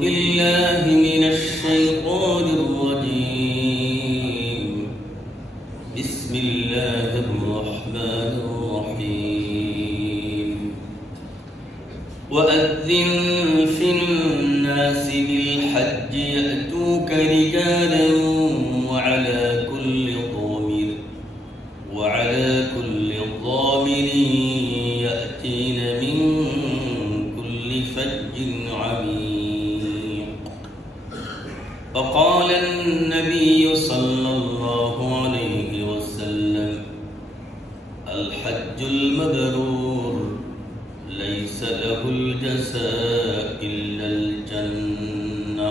بالله من الشيطان الرجيم بسم الله الرحمن الرحيم وأذن في الناس بالحج يأتوك رجالا وعلى كل ضامر يأتين من كل فج عميق وقال النبي صلى الله عليه وسلم الحج المبرور ليس له الجزاء إلا الجنة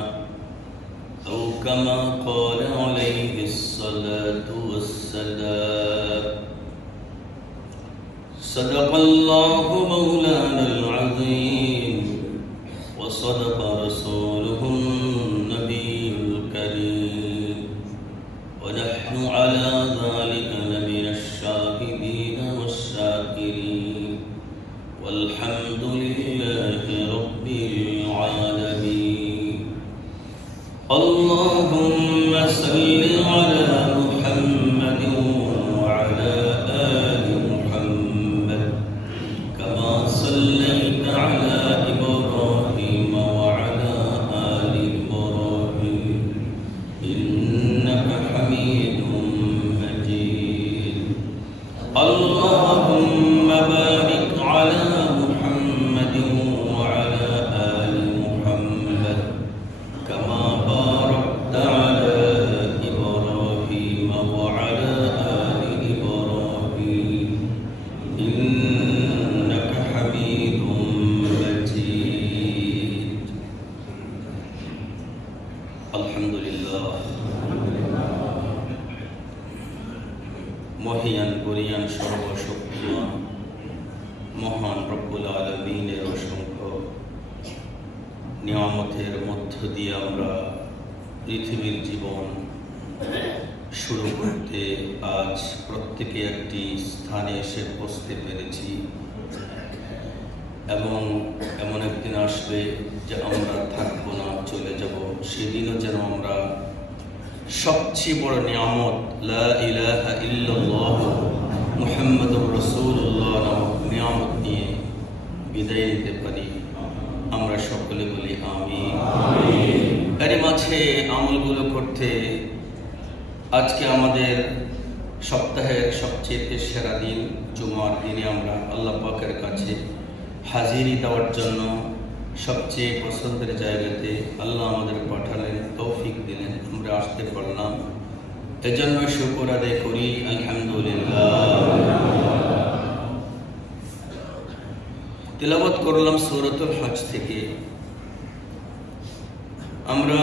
أو كما قال عليه الصلاة والسلام صدق الله مولانا العظيم وصدق رسوله النبي الكريم ونحن على ذلك لمن الشاهدين والشاكرين والحمد لله رب العالمين اللهم صل على محمد وعلى آل محمد كما صليت على إبراهيم وعلى آل إبراهيم إنك حميد مجيد اللهم بارك على محمد وعلى آل محمد كما باركت على إبراهيم وعلى آل إبراهيم إنك حميد مجيد الحمد لله মহিয়ান গরিয়ান সর্বশক্তিমান মহান রব্বুল আলামিনের অসংখ্য নিয়ামতের মধ্য দিয়ে আমরা পৃথিবীর জীবন শুরু করতে আজ প্রত্যেকে একটি স্থানে এসে পৌঁছতে পেরেছি এবং এমন একদিন আসবে যে আমরা থাকবো না, চলে যাব। সেদিনও যেন আমরা সবচেয়ে বড় নিয়ামত লা ইলাহা ইল্লাল্লাহ মুহাম্মাদুর রাসূলুল্লাহ নামক নিয়ামত নিয়ে বিদায় নিতে পারি। আমরা সকলে বলি আমিন। এর মাঝে আমলগুলো করতে আজকে আমাদের সপ্তাহের সবচেয়ে সেরা দিন জুমার দিনে আমরা আল্লাহ পাকের কাছে হাজিরি দেওয়ার জন্য সবচেয়ে পছন্দের জায়গাতে আল্লাহ আমাদের পাঠালেন, তৌফিক দিলেন, আমরা আসতে পারলাম। এজন্য শুকর আদায় করি আলহামদুলিল্লাহ। তিলাওয়াত করলাম সূরাতুল হজ থেকে। আমরা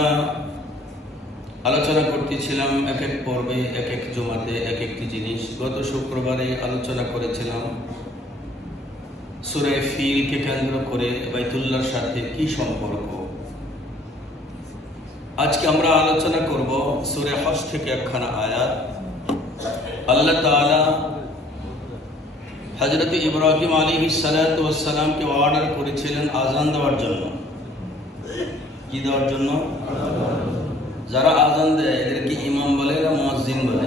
আলোচনা করতেছিলাম এক এক পর্বে, এক এক জুমাতে এক একটি জিনিস। গত শুক্রবারে আলোচনা করেছিলাম সূরা ফিলকে কেন্দ্র করে বাইতুল্লাহর সাথে কি সম্পর্ক। আজকে আমরা আলোচনা করব সূরা হজ থেকে একখানা আয়াত। আল্লাহ তাআলা হযরত ইব্রাহিম আলাইহিস সালাতু ওয়াস সালামকে অর্ডার করেছিলেন আযান দেওয়ার জন্য। কি দেওয়ার জন্য? যারা আযান দেয় এদেরকে ইমাম বলে না মুয়াজ্জিন বলে?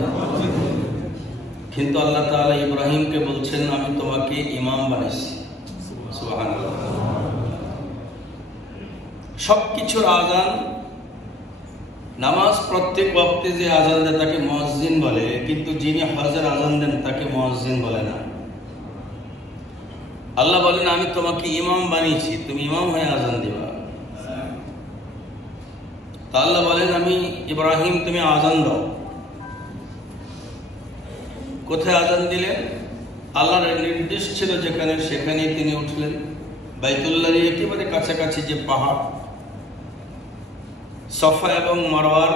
কিন্তু আল্লাহ তাআলা ইব্রাহিমকে বলছেন আমি তোমাকে ইমাম বানাইছি। সুবহানাল্লাহ। সবকিছুর আযান, নামাজ প্রত্যেক ওয়াক্তে যে আযান দেয় তাকে মুয়াজ্জিন বলে, কিন্তু যিনি হজের আযান দেন তাকে মুয়াজ্জিন বলে না। আল্লাহ বলেন আমি তোমাকে ইমাম বানিয়েছি, তুমি ইমাম হয়ে আযান দিবা। তা আল্লাহ বলেন আমি ইব্রাহিম তুমি আযান দাও। কোথায় আযান দিলেন? আল্লাহর নির্দেশ ছিল যেখানে, সেখানে তিনি উঠলেন। বাইতুল্লাহর একেবারে কাছাকাছি যে পাহাড়, সফা এবং মারওয়ার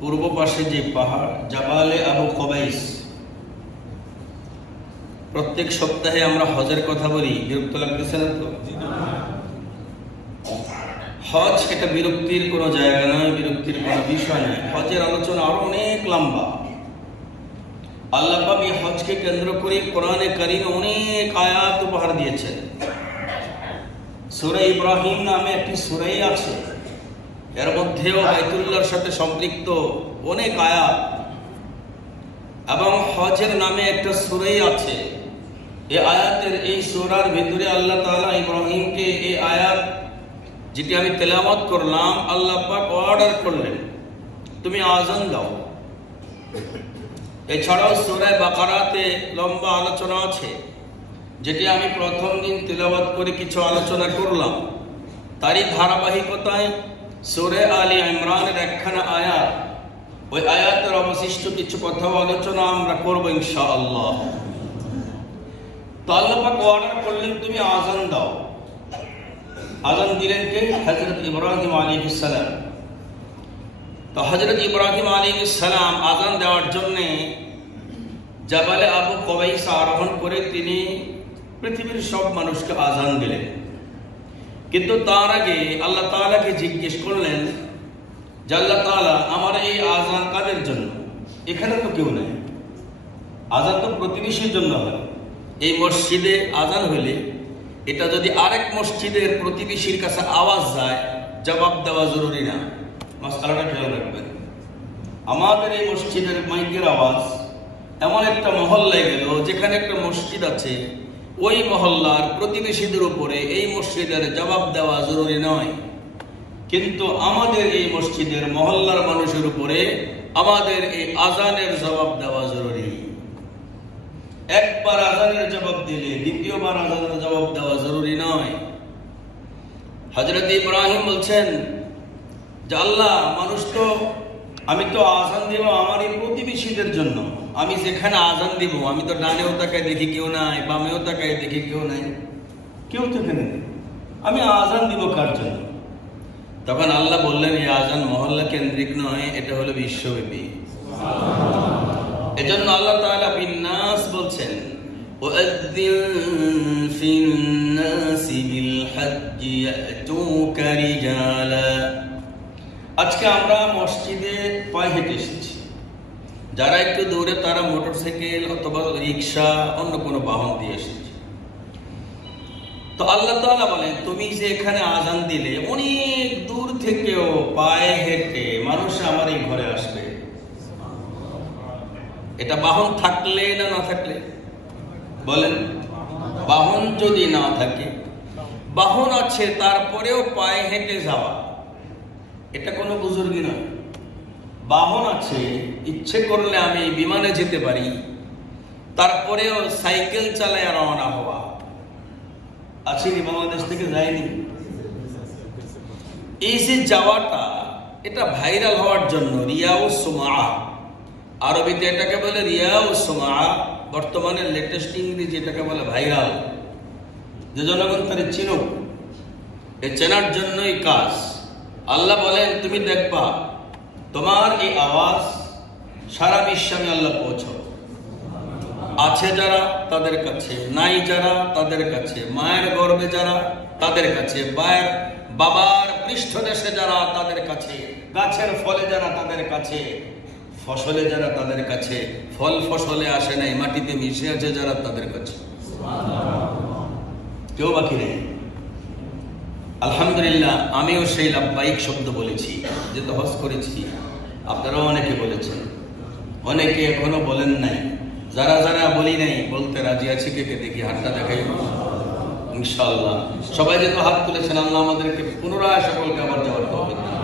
পূর্ব পাশে যে পাহাড় জাবালে আবু কুবাইস। প্রত্যেক সপ্তাহে আমরা হজের কথা বলি, বিরক্ত লাগতেছে না তো? হজ এটা বিরক্তির কোনো জায়গা নয়, বিরক্তির কোনো বিষয় নয়। হজের আলোচনা আরো অনেক লম্বা। আল্লাহ পাক এই হজকে কেন্দ্র করে কোরআনে কারীমে অনেক আয়াত উপহার দিয়েছেন। সূরা ইব্রাহিম নামে একটি সূরাই আছে, এর মধ্যেও বাইতুল্লাহর সাথে সম্পৃক্ত অনেক আয়াত এবং হজের নামে একটা সূরাই আছে। এই আয়াতের এই সূরার ভিতরে আল্লাহ তাআলা ইব্রাহিমকে এই আয়াত যেটি আমি তেলাওয়াত করলাম, আল্লাহ পাক অর্ডার করলেন তুমি আযান দাও। এছাড়াও সূরা বাকারাতে লম্বা আলোচনা আছে, যেটি আমি প্রথম দিন তেলাওয়াত করে কিছু আলোচনা করলাম। তারই ধারাবাহিকতায় সূরা আলী ইমরানের একখানা আয়াত, ওই আয়াতের অবশিষ্ট কিছু কথা আলোচনা আমরা করব ইনশাআল্লাহ। তো আল্লাহ পাক অর্ডার করলেন তুমি আযান দাও। আযান দিলেন কে? হযরত ইব্রাহিম আলাইহিস সালাম। তো হযরত ইব্রাহিম আলাইহিস সালাম আযান দেওয়ার জন্য জাবালে আবু কুবাইস আরোহণ করে তিনি পৃথিবীর সব মানুষকে আযান দিলেন। কিন্তু তার আগে আল্লাহ তাআলাকে জিজ্ঞেস করলেন যে আল্লাহ তাআলা আমার এই আযান কাদের জন্য? এখানে তো কেউ নেই, আযান তো প্রতিবেশীর জন্য হয়। এই মসজিদে আযান হইলে এটা যদি আরেক মসজিদের প্রতিবেশীর কাছে আওয়াজ যায়, জবাব দেওয়া জরুরি না। মাসআলাটা খেয়াল রাখবেন। আমাদের এই মসজিদের মাইকের আওয়াজ এমন একটা মহল্লায় গেল যেখানে একটা মসজিদ আছে, ওই মহল্লার প্রতিবেশীদের উপরে এই মসজিদের জবাব দেওয়া জরুরি নয়, কিন্তু আমাদের এই মসজিদের মহল্লার মানুষের উপরে আমাদের এই আযানের জবাব দেওয়া জরুরি। একবার আযানের জবাব দিলে দ্বিতীয়বার আযানের জবাব দেওয়া জরুরি নয়। হযরত ইব্রাহিম বলছেন যে আল্লাহ, মানুষ তো, আমি তো আযান দিব আমার এই প্রতিবেশীদের জন্য। আমি যেখানে আযান দিব আমি তো ডানেও তাকায় দেখি কেউ নাই, বামেও তাকায় দেখি কেউ নাই, কেউ তো এখানে নেই, আমি আযান দিব কার জন্য? তখন আল্লাহ বললেন এই আযান মহল্লা কেন্দ্রিক নয়, এটা হলো বিশ্বব্যাপী। এজন্য আল্লাহ তাআলা বিন্নাস বলছেন, ওয়াযযিন ফিন্নাসি বিল হজ্জি ইয়াতুকা রিজালা। আজকে আমরা মসজিদে পায়ে হেঁটে এসেছি, যারা একটু দূরে তারা মোটরসাইকেল অথবা রিক্সা অন্য কোনো বাহন দিয়ে এসেছে। তো আল্লাহ তাআলা বলেন তুমি যে এখানে আযান দিলে, অনেক দূর থেকেও পায়ে হেঁটে মানুষ আমার এই ঘরে আসবে। এটা বাহন থাকলে না না থাকলে? বলেন, বাহন যদি না থাকে, বাহন আছে তারপরেও পায়ে হেঁটে যাওয়া, এটা কোনো বুজুর্গি নয়। বাহন আছে, ইচ্ছে করলে আমি বিমানে যেতে পারি, তারপরেও সাইকেল চালায় রওনা হওয়া আসেনি, বাংলাদেশ থেকে যায়নি। এই যে যাওয়াটা, এটা ভাইরাল হওয়ার জন্য, রিয়াউ সুমআ, আরবিতে এটাকে বলে রিয়াউ সুমআ, বর্তমানে লেটেস্ট ইংরেজি এটাকে বলে ভাইরাল, যে জনগণ তারে চিনুক, এই চেনার জন্যই কাজ। আল্লাহ বলেন তুমি দেখবা তোমার এই আওয়াজ সারা বিশ্বে আমি আল্লাহ পৌঁছাবো। আছে যারা তাদের কাছে, নাই যারা তাদের কাছে, মায়ের গর্ভে যারা তাদের কাছে, বাবার পৃষ্ঠদেশে যারা তাদের কাছে, গাছের ফলে যারা তাদের কাছে, ফসলে যারা তাদের কাছে, ফল ফসলে আসে নাই মাটিতে মিশে আছে যারা তাদের কাছে, কেউ বাকি নেই। আলহামদুলিল্লাহ, আমিও সেই লাব্বাইক শব্দ বলেছি, যেহেতু হজ করেছি। আপনারাও অনেকে বলেছেন, অনেকে এখনো বলেন নাই। যারা যারা বলি নাই বলতে রাজি আছি, কে কে দেখি হাতটা দেখাই ইনশাআল্লাহ। সবাই যেহেতু হাত তুলেছেন, আল্লাহ আমাদেরকে পুনরায় সকলকে আবার যাওয়ার তৌফিক দান।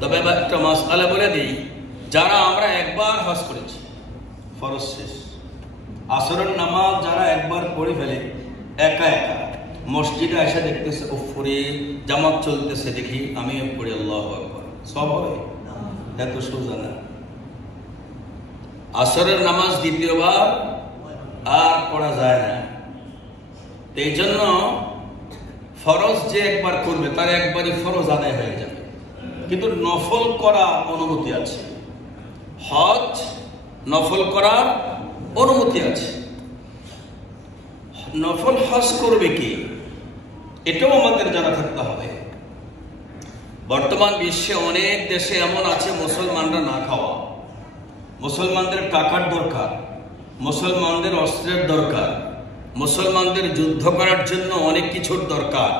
তবে এবার একটা মাসআলা বলে দিই, যারা আমরা একবার হজ করেছি, ফরজ শেষ, আসরের নামাজ যারা একবার পড়ে ফেলে একা একা, মসজিদে এসে দেখতেছে উপরে জামাত চলতেছে, দেখি আমিও পড়ি আল্লাহু আকবার, সব হবে? এত সোজা না। আসরের নামাজ দ্বিতীয়বার আর পড়া যায় না। এই জন্য ফরজ যে একবার করবে তার একবারই ফরজ আদায় হয়ে যাবে, কিন্তু নফল করা অনুমতি আছে। হজ নফল করার অনুমতি আছে। নফল হজ করবে কি, এটাও আমাদের জানা থাকতে হবে। বর্তমান বিশ্বে অনেক দেশে এমন আছে মুসলমানরা না খাওয়া, মুসলমানদের টাকার দরকার, মুসলমানদের অস্ত্রের দরকার, মুসলমানদের যুদ্ধ করার জন্য অনেক কিছুর দরকার।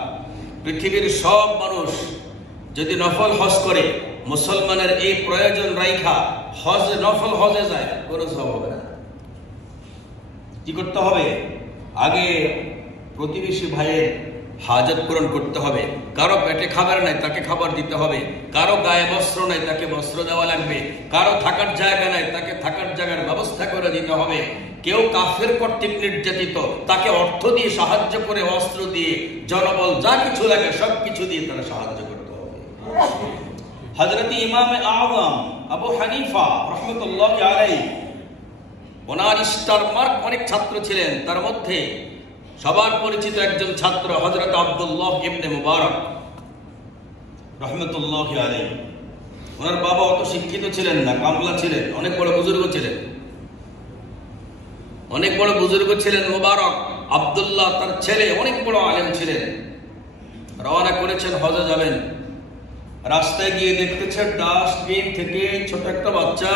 পৃথিবীর সব মানুষ যদি নফল হজ করে, মুসলমানের এই প্রয়োজন রাইখা হজ নফল হজে যায়, কোনো সওয়াব হবে না। কি করতে হবে? আগে প্রতিবেশী ভাইয়ের হাজত পূরণ করতে হবে। কারো পেটে খাবার নাই, তাকে খাবার দিতে হবে। কারো গায়ে বস্ত্র নাই, তাকে বস্ত্র দেওয়া লাগবে। কারো থাকার জায়গা নাই, তাকে থাকার জায়গার ব্যবস্থা করে দিতে হবে। কেউ কাফের কর্তৃক নির্যাতিত, তাকে অর্থ দিয়ে সাহায্য করে, অস্ত্র দিয়ে, জনবল যা কিছু লাগে সবকিছু দিয়ে তারা সাহায্য করতে হবে। হযরত ইমাম আযম আবু হানিফা রাহমাতুল্লাহি আলাইহি, ওনার স্টার মার্ক অনেক ছাত্র ছিলেন। তার মধ্যে সবার পরিচিত একজন ছাত্র হযরত আব্দুল্লাহ ইবনে মুবারক রাহমাতুল্লাহি আলাইহি। ওনার বাবা অত শিক্ষিত ছিলেন না, কামলা ছিলেন, অনেক বড় বুজুর্গ ছিলেন, অনেক বড় বুজুর্গ ছিলেন। মুবারক আব্দুল্লাহ তার ছেলে অনেক বড় আলেম ছিলেন। রওনা করেছেন, হজে যাবেন। রাস্তায় গিয়ে দেখতেছে ডাস্টবিন থেকে ছোট একটা বাচ্চা,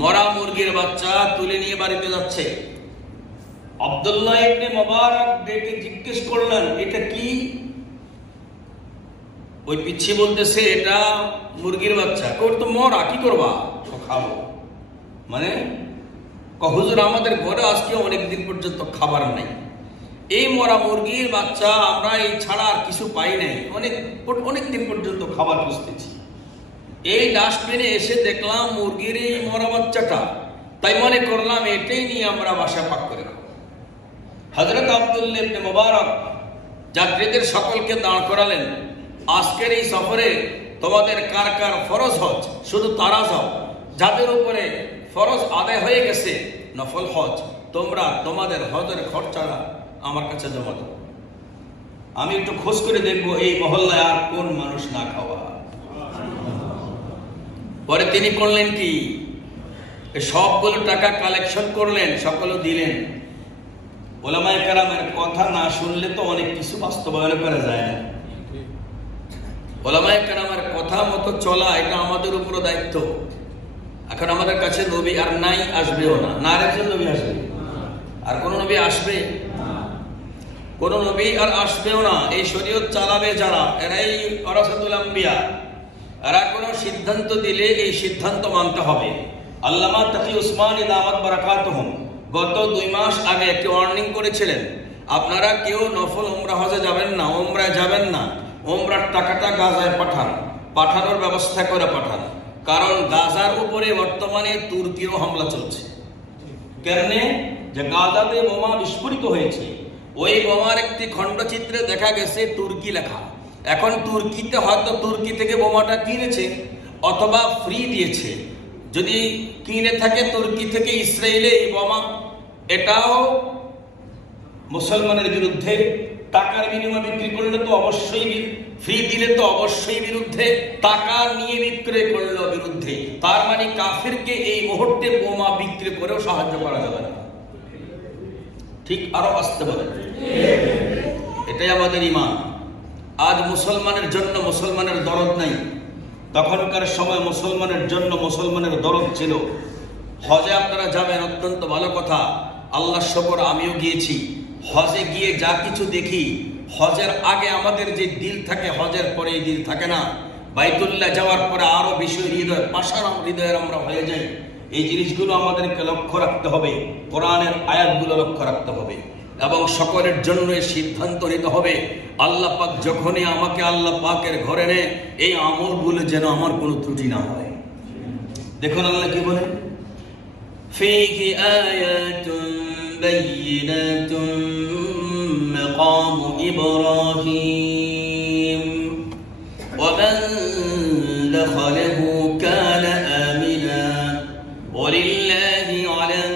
মরা মুরগির বাচ্চা তুলে নিয়ে বাড়িতে যাচ্ছে। আব্দুল্লাহ ইবনে মুবারক ডেকে জিজ্ঞেস করলেন, এটা কি? ওই পিচ্ছি বলতেছে, এটা মুরগির বাচ্চা। ওর তো মরা, কি করবা? খাবো। মানে হুজুর, আমাদের ঘরে আজকে অনেকদিন পর্যন্ত খাবার নাই, এই মরা মুরগির বাচ্চা আমরা এই ছাড়া আর কিছু পাই নাই, অনেক দিন পর্যন্ত খাবার খুঁজতেছি। এই ডাস্টবিনে এসে দেখলাম মুরগির এই মরা বাচ্চাটা, তাই মনে করলাম এটাই নিয়ে আমরা বাসা পাক করে খাবো। হযরত আব্দুল্লাহ ইবনে মুবারক যাত্রীদের সকলকে দাঁড় করালেন, আজকের এই সফরে তোমাদের কার কার ফরজ হজ, শুধু তারা যাও যাদের উপরে ফরজ আদায় হয়ে গেছে নফল হজ, তোমরা তোমাদের হজের খরচাটা আমার কাছে জমা দাও। আমি একটু খোঁজ করে দেখবো এই মহল্লায় আর কোন মানুষ না খাওয়া। পরে তিনি করলেন কি, সবগুলো টাকা কালেকশন করলেন, সকলে দিলেন। ওলামায়ে কেরামের কথা না শুনলে তো অনেক কিছু বাস্তবায়ন করা যায় না। ওলামায়ে কেরামের কথা মতো চলা এটা আমাদের উপর দায়িত্ব। এখন আমাদের কাছে নবী আর নাই, আসবেও না। না একজন নবী আসবে, আর কোন নবী আসবে? কোন নবী আর আসবেও না। এই শরীয়ত চালাবে যারা, এরাই ওয়ারাসাতুল আম্বিয়া। এরা কোন সিদ্ধান্ত দিলে এই সিদ্ধান্ত মানতে হবে। আল্লামা তাকি উসমানী দামাত বারাকাতুহুম গত 2 মাস আগে একটি ওয়ার্নিং করেছিলেন, আপনারা কেউ নফল উমরা হজে যাবেন না, উমরায় যাবেন না। উমরার টাকাটা গাজায় পাঠান, পাঠানোর ব্যবস্থা করে পাঠান। কারণ গাজার উপরে বর্তমানে তুর্কিরও হামলা চলছে। কেননে? যে গাজাতে বোমা বিস্ফোরিত হয়েছে, ওই বোমার একটি খণ্ডচিত্রে দেখা গেছে তুর্কি লেখা। এখন তুর্কিতে হয়তো তুর্কি থেকে বোমাটা কিনেছে অথবা ফ্রি দিয়েছে। যদি কিনে থাকে তুর্কি থেকে ইসরায়েলে এই বোমা, এটাও মুসলমানের বিরুদ্ধে। টাকার বিনিময়ে বিক্রি করলে তো অবশ্যই, ফ্রি দিলে তো অবশ্যই বিরুদ্ধে, টাকা নিয়ে বিক্রি করলেও বিরুদ্ধে। তার মানে কাফিরকে এই মুহূর্তে বোমা বিক্রি করেও সাহায্য করা যাবে না। ঠিক আরো আসতে পারে, এটাই আমাদের ঈমান। আজ মুসলমানের জন্য মুসলমানের দরদ নাই, তখনকার সময় মুসলমানের জন্য মুসলমানের দরদ ছিল। হজে আপনারা যাবেন, অত্যন্ত ভালো কথা, আল্লাহ শুকর আমিও গিয়েছি। হজে গিয়ে যা কিছু দেখি, হজের আগে আমাদের যে দিল থাকে হজের পরে এই দিল থাকে না। বাইতুল্লাহ যাওয়ার পরে আরো বেশি হৃদয় পাষাণ হৃদয়ের আমরা হয়ে যাই। এই জিনিসগুলো আমাদেরকে লক্ষ্য রাখতে হবে, কোরআনের আয়াতগুলো লক্ষ্য রাখতে হবে এবং সকলের জন্য সিদ্ধান্ত নিতে হবে, আল্লাহ পাক যখনই আমাকে আল্লাহ পাকের ঘরে নেয় এই আমলগুলো যেন আমার কোনো ত্রুটি না হয়। দেখুন আল্লাহ কি বলেন, ফীহি আয়াতুন বায়িনাতুন মাকামু ইব্রাহিম ওয়া মান দাখালাহু কানা আমিনা ওয়ালিল্লাহি আলান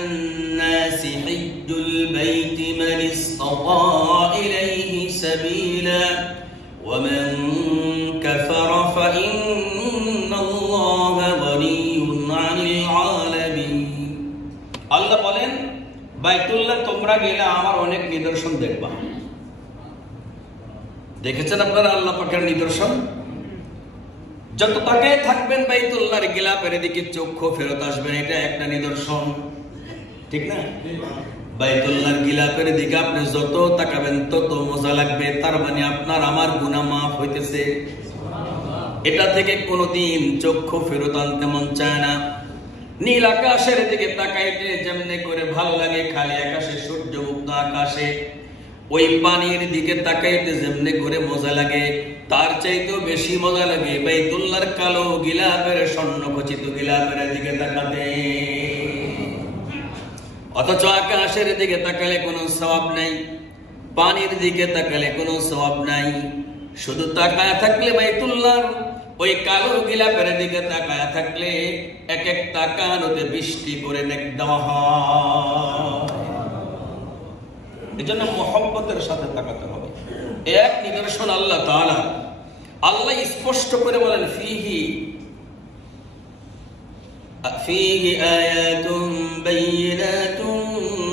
নাসি হিজ্জুল বাইতি মান ইসতাতা ইলাইহি সাবিলা ওয়া মান কাফারা ফা ইন্নাল্লাহা গনিয়্যুন আনিল আলামিন। আল্লাহ বলেন, বাইতুল্লাহ তোমরা গেলে আমার অনেক নিদর্শন দেখবা। দেখেছেন আপনারা আল্লাহ পাকের নিদর্শন? যত তাকায় থাকবেন বাইতুল্লাহর গিলাফের দিকে চক্ষু ফেরত আসবেন, এটা একটা নিদর্শন, ঠিক না? বাইতুল্লাহর গিলাফের দিকে আপনি যত তাকাবেন তত মজা লাগবে। তার মানে আপনার আমার গুনাহ মাফ হইতেছে। এটা থেকে কোনোদিন চক্ষু ফেরত আনতে মন চায় না। নীল আকাশের দিকে তাকাইতে যেমনে করে ভালো লাগে, খালি আকাশে, সূর্যমুক্ত আকাশে, ওই পানির দিকে তাকাইতে যেমনে করে মজা লাগে, তার চাইতেও বেশি মজা লাগে বাইতুল্লাহর কালো গিলাফের, স্বর্ণখচিত গিলাফের দিকে তাকাতে। অথচ আকাশের দিকে তাকালে কোনো সওয়াব নাই, পানির দিকে তাকালে কোনো সওয়াব নাই। শুধু তাকায় থাকলে বাইতুল্লাহর ওই কালো গিলাফের দিকে তাকায় থাকলে এক এক তাকানোতে 20টি করে নেক দেওয়া হয়। এজন্য মুহাব্বতের সাথে তাকাতে হবে। এক নিদর্শন আল্লাহ তাআলা, আল্লাহ স্পষ্ট করে বলেন ফিহি আয়াতুন বাইয়িনাতুন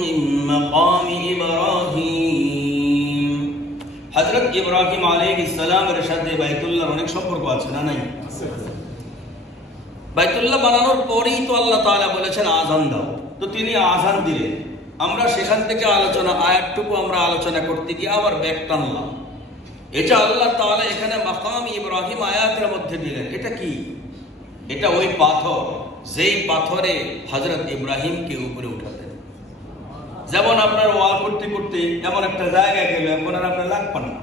মিন মাকামি ইব্রাহিম। হযরত ইব্রাহিম আলাইহিস সালামের সাথে বাইতুল্লাহর অনেক সম্পর্ক আছে না নাই? বাইতুল্লাহ বানানোর পরেই তো আল্লাহ তাআলা বলেছেন আযান দাও, তো তিনি আযান দিলেন। আমরা সেখান থেকে আয়াতটুকু আমরা আলোচনা করতে গিয়ে আবার ব্যাক টানলাম। এটা আল্লাহ তাআলা এখানে মাকাম ইব্রাহিম আয়াতের মধ্যে দিলেন। এটা কি? এটা ওই পাথর, যেই পাথরে হযরত ইব্রাহিমকে উপরে উঠাতেন। যেমন আপনার ওয়াল করতে করতে এমন একটা জায়গায় গেল, এখন আর আপনার লাগবেন না,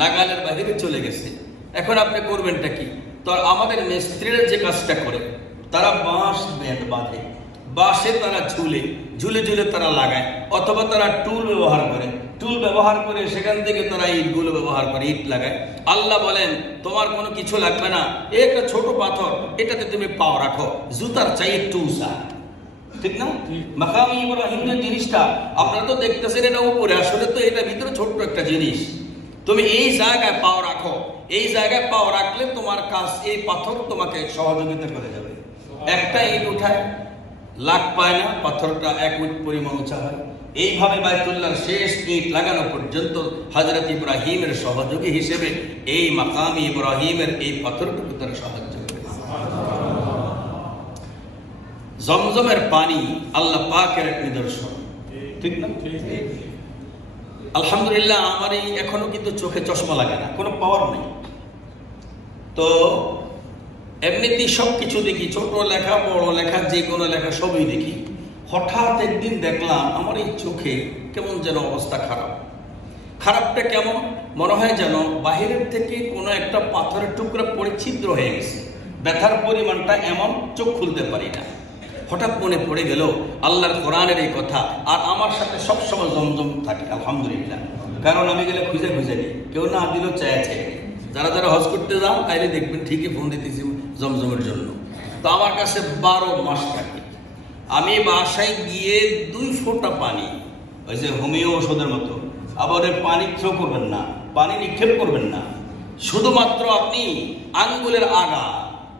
নাগালের বাইরে চলে গেছে, এখন আপনি করবেনটা কি? তো আমাদের মিস্ত্রিরা যে কাজটা করে, তারা বাঁশ বাঁধে, বাঁশে তারা ঝুলে ঝুলে ঝুলে তারা লাগায়, অথবা তারা টুল ব্যবহার করে, টুল ব্যবহার করে সেখান থেকে তারা ইটগুলো ব্যবহার করে, ইট লাগায়। আল্লাহ বলেন তোমার কোনো কিছু লাগবে না, একটা ছোট পাথর, এটাতে তুমি পাও রাখো, জুতার চাই একটু উঁচা, ঠিক না? মাকাম ইব্রাহিমের জিনিসটা আপনারা তো দেখতেছেন এটা উপরে, আসলে তো এটা ভিতরে ছোট্ট একটা জিনিস। তুমি এই জায়গায় পাও রাখো, এই জায়গায় পাও রাখলে তোমার কাজ, এই পাথর তোমাকে সহযোগিতা করে যাবে। একটা ইট উঠায় লাগ পায় না, পাথরটা 1 ফুট পরিমাণ উঁচা হয়। এইভাবে বাইতুল্লাহর শেষ ইট লাগানো পর্যন্ত হযরত ইব্রাহিমের সহযোগী হিসেবে এই মাকাম ইব্রাহিমের এই পাথরটুকু তার সাহায্য করে। জমজমের পানি আল্লাহ পাকের এক নিদর্শন, ঠিক না? আলহামদুলিল্লাহ আমার এই এখনো কিন্তু চোখে চশমা লাগে না, কোনো পাওয়ার নেই। তো এমনিতেই সবকিছু দেখি, ছোট লেখা বড় লেখা যে কোনো লেখা সবই দেখি। হঠাৎ একদিন দেখলাম আমার এই চোখে কেমন যেন অবস্থা খারাপ। খারাপটা কেমন? মনে হয় যেন বাহিরের থেকে কোনো একটা পাথরের টুকরা পড়ে ছিদ্র হয়ে গেছে, ব্যথার পরিমাণটা এমন, চোখ খুলতে পারি না। হঠাৎ মনে পড়ে গেল আল্লাহর কোরআনের এই কথা, আর আমার সাথে সবসময় জমজম থাকে আলহামদুলিল্লাহ, কারণ আমি গেলে খুঁজে খুঁজে নিই, কেউ না দিলেও চায় চাই। যারা যারা হজ করতে যান তাইলে দেখবেন ঠিকই ফোন দিতেছি জমজমের জন্য। তো আমার কাছে 12 মাস থাকে। আমি বাসায় গিয়ে 2 ফোঁটা পানি, ওই যে হোমিও ওষুধের মতো, আবার ওই পানি থ্রো করবেন না, পানি নিক্ষেপ করবেন না, শুধুমাত্র আপনি আঙ্গুলের আগা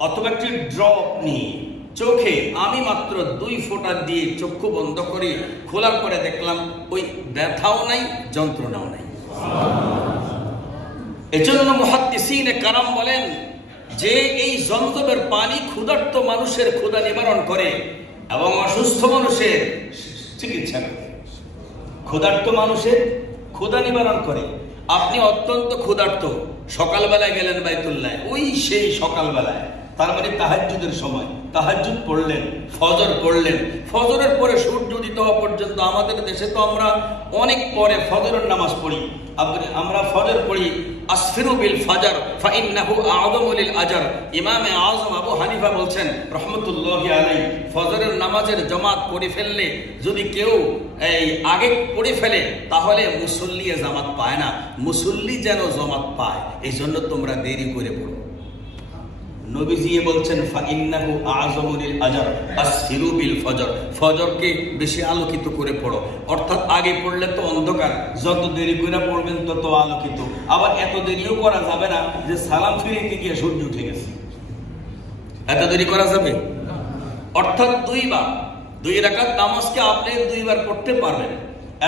অথবা একটি ড্রপ নিয়ে চোখে আমি মাত্র 2 ফোঁটা দিয়ে চক্ষু বন্ধ করে খোলার পরে দেখলাম ওই ব্যথাও নাই, যন্ত্রণাও নাই। এজন্য মুহাদ্দিসিনে কারাম বলেন যে এই জমজমের পানি ক্ষুধার্ত মানুষের ক্ষুধা নিবারণ করে এবং অসুস্থ মানুষের চিকিৎসা করে। ক্ষুধার্ত মানুষের ক্ষুধা নিবারণ করে। আপনি অত্যন্ত ক্ষুধার্ত, সকালবেলায় গেলেন বাইতুল্লাহ, ওই সেই সকালবেলায়, তার মানে তাহাজ্জুদের সময়, তাহাজ্জুদ পড়লেন, ফজর পড়লেন, ফজরের পরে সূর্য উদিত হওয়া পর্যন্ত আমাদের দেশে তো আমরা অনেক পরে ফজরের নামাজ পড়ি। আমরা ফজর পড়ি আসফিরু বিল ফাজর ফাইন্নাহু আ'যামু লিল আজর। ইমামে আযম আবু হানিফা বলছেন রাহমাতুল্লাহি আলাইহি, ফজরের নামাজের জামাত পড়ে ফেললে যদি কেউ আগে পড়ে ফেলে তাহলে মুসল্লি জামাত পায় না, মুসল্লি যেন জামাত পায়, এই জন্য তোমরা দেরি করে পড়ো। নবীজি বলছেন ফাইন্নাহু আ'যামু লিল আজর আসফিরু বিল ফজর, ফজরকে বেশি আলোকিত করে পড়ো। অর্থাৎ আগে পড়লে তো অন্ধকার, যত দেরি করে পড়বেন তত আলোকিত। আবার এত দেরিও করা যাবে না যে সালাম ফিরিয়ে গিয়ে সূর্য উঠে গেছে, এত দেরি করা যাবে। অর্থাৎ 2 রাকাত নামাজকে আপনি 2 বার পড়তে পারবেন।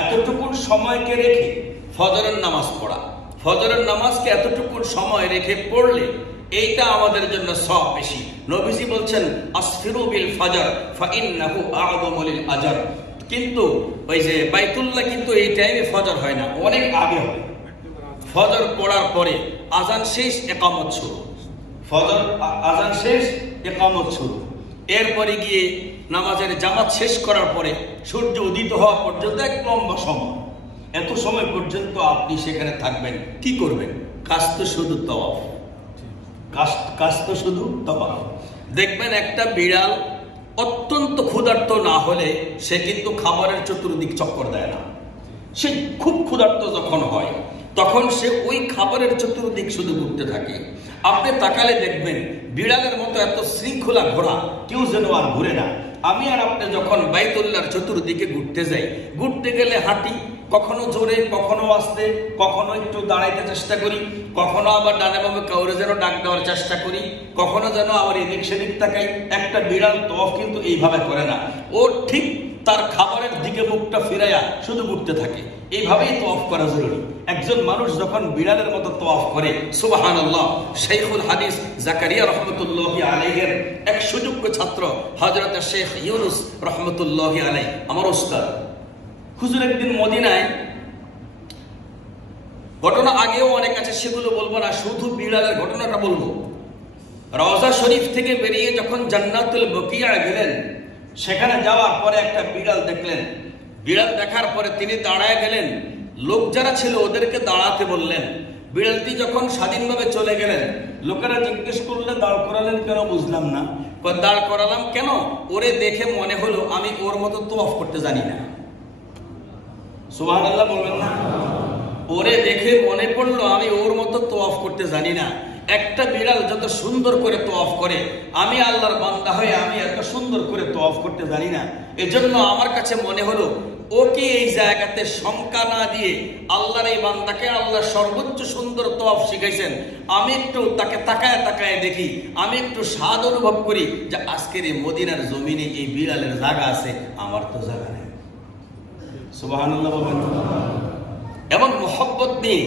এতটুকু সময়কে রেখে ফজরের নামাজ পড়া, ফজরের নামাজকে এতটুকু সময় রেখে পড়লে এইটা আমাদের জন্য সব বেশি। নবীজি বলছেন আসফিরু বিল ফজর ফাইন্নাহু আ'যামু লিল আজর। কিন্তু ওই যে বাইতুল্লাহ কিন্তু এই টাইমে ফজর হয় না, অনেক আগে হয়। ফজর পড়ার পরে আজান শেষ, ইকামত শুরু। ফজর আজান শেষ, ইকামত শুরু, এরপরে গিয়ে নামাজের জামাত শেষ করার পরে সূর্য উদিত হওয়া পর্যন্ত এক লম্বা সময়। এত সময় পর্যন্ত আপনি সেখানে থাকবেন, কি করবেন? কাজ তো শুধু তওয়াফ, কাজ তো শুধু তওয়াফ। দেখবেন একটা বিড়াল অত্যন্ত ক্ষুধার্ত না হলে সে কিন্তু খাবারের চতুর্দিক চক্কর দেয় না। সে খুব ক্ষুধার্ত যখন হয় তখন সে ওই খাবারের চতুর্দিক শুধু ঘুরতে থাকে। আপনি তাকালে দেখবেন বিড়ালের মতো এত শৃঙ্খলা ঘোরা কেউ যেন আর ঘুরে না। আমি আর আপনি যখন বাইতুল্লাহর চতুর্দিকে ঘুরতে যাই, ঘুরতে গেলে হাঁটি, কখনো জোরে, কখনো আস্তে, কখনো একটু দাঁড়াইতে চেষ্টা করি, কখনো আবার ডানে বামে কাউরে যেন ডাক দেওয়ার চেষ্টা করি, কখনো যেন আবার এদিক সেদিক তাকাই। একটা বিড়াল তওয়াফ কিন্তু এইভাবে করে না, ও ঠিক তার খাবারের দিকে মুখটা ফিরাইয়া শুধু ঘুরতে থাকে। এইভাবেই তওয়াফ করা জরুরি। একজন মানুষ যখন বিড়ালের মতো তওয়াফ করে, সুবহানাল্লাহ। শাইখুল হাদিস জাকারিয়া রহমতুল্লাহি আলাইহির এক সুযোগ্য ছাত্র হযরত শেখ ইউনুস রহমতুল্লাহি আলাইহি, আমার উস্তাদ, হুজুর একদিন মদিনায়, ঘটনা আগেও অনেক আছে, সেগুলো বলবো না, শুধু বিড়ালের ঘটনাটা বলবো। রওজা শরীফ থেকে বেরিয়ে যখন জান্নাতুল বকিয়া গেলেন, সেখানে যাওয়ার পরে একটা বিড়াল দেখলেন। বিড়াল দেখার পরে তিনি দাঁড়ায় গেলেন, লোক যারা ছিল ওদেরকে দাঁড়াতে বললেন। বিড়ালটি যখন স্বাধীনভাবে চলে গেলেন, লোকেরা জিজ্ঞেস করলে দাঁড় করালেন কেন? বুঝলাম না। দাঁড় করালাম কেন? ওরে দেখে মনে হলো আমি ওর মতো তওয়াফ করতে জানি না। সুবহানাল্লাহ বলবেন না? ওরে দেখে মনে পড়লো আমি ওর মতো তওয়াফ করতে জানি না। একটা বিড়াল যত সুন্দর করে তওয়াফ করে, আমি আল্লাহর বান্দা হয়ে আমি এত সুন্দর করে তওয়াফ করতে জানি না। এজন্য আমার কাছে মনে হলো ওকে এই জায়গাতে শঙ্কা না দিয়ে আল্লাহর এই বান্দাকে আল্লাহ সর্বোচ্চ সুন্দর তওয়াফ শিখাইছেন। আমি একটু তাকে তাকায় তাকায় দেখি, আমি একটু স্বাদ অনুভব করি যে আজকের এই মদিনার জমিনে এই বিড়ালের জায়গা আছে, আমার তো জায়গা নেই। সুবহানাল্লাহ বলবেন। এবং মোহব্বত নিয়ে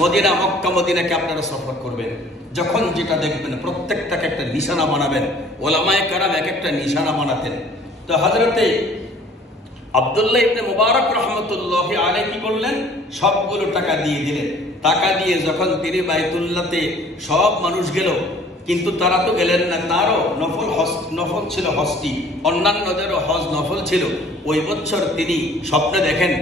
মদিনা, মক্কা মদিনাকে আপনারা সফর করবেন, যখন যেটা দেখবেন প্রত্যেকটাকে একটা নিশানা বানাবেন। ওলামায়ে কেরাম এক একটা নিশানা বানাতেন। তো হযরতে আব্দুল্লাহ ইবনে মুবারক রাহমাতুল্লাহি আলাইহি কি করলেন? সবগুলো টাকা দিয়ে দিলেন। টাকা দিয়ে যখন তিনি বাইতুল্লাহতে, সব মানুষ গেল, কিন্তু তারা তো গেলেন না, তারও নফল ছিল হজটি, অন্যান্যদেরও হজ নফল ছিল। ওই বছর তিনি স্বপ্নে দেখেন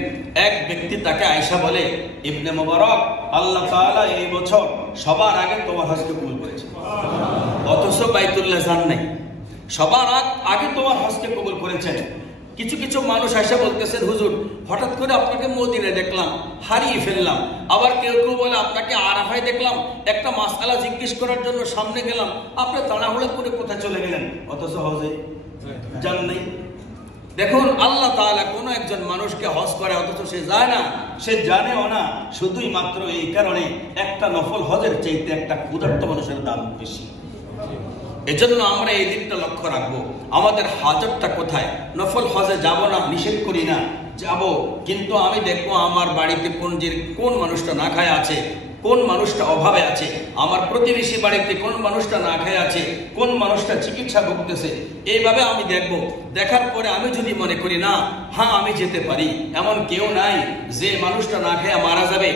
এক ব্যক্তি তাকে আয়েশা বলে, ইবনে মুবারক, আল্লাহ তাআলা এই বছর সবার আগে তোমার হজকে কবুল করেছে। অথচ বাইতুল্লাহ যান নাই, সবার আগে তোমার হজকে কবুল করেছেন। কিছু কিছু মানুষ এসে বলতেছেন, হুজুর হঠাৎ করে আপনাকে মদিনায় দেখলাম, হারিয়ে ফেললাম। আবার কেউ কেউ বলে আপনাকে আরাফায় দেখলাম, একটা মাসআলা জিজ্ঞেস করার জন্য সামনে গেলাম, আপনি তাড়াহুড়া করে কোথায় চলে গেলেন, অথচ হজে যান নাই। দেখুন, আল্লাহ তাআলা কোনো একজন মানুষকে হজ করে অথচ সে যায় না, সে জানেও না, শুধুই মাত্র এই কারণে একটা নফল হজের চাইতে একটা ক্ষুধার্ত মানুষের দাম বেশি। এজন্য আমরা এই দিকটা লক্ষ্য রাখবো, আমাদের হাজতটা কোথায়। নফল হজে যাব না, নিষেধ করি না, যাব, কিন্তু আমি দেখবো আমার বাড়িতে কোন মানুষটা না খায় আছে, কোন মানুষটা অভাবে আছে, আমার প্রতিবেশী বাড়িতে কোন মানুষটা না খেয়ে আছে, কোন মানুষটা চিকিৎসা ভুগতেছে, এইভাবে আমি দেখব। দেখার পরে আমি যদি মনে করি না, হ্যাঁ আমি যেতে পারি, এমন কেউ নাই যে মানুষটা না খেয়ে মারা যাবে,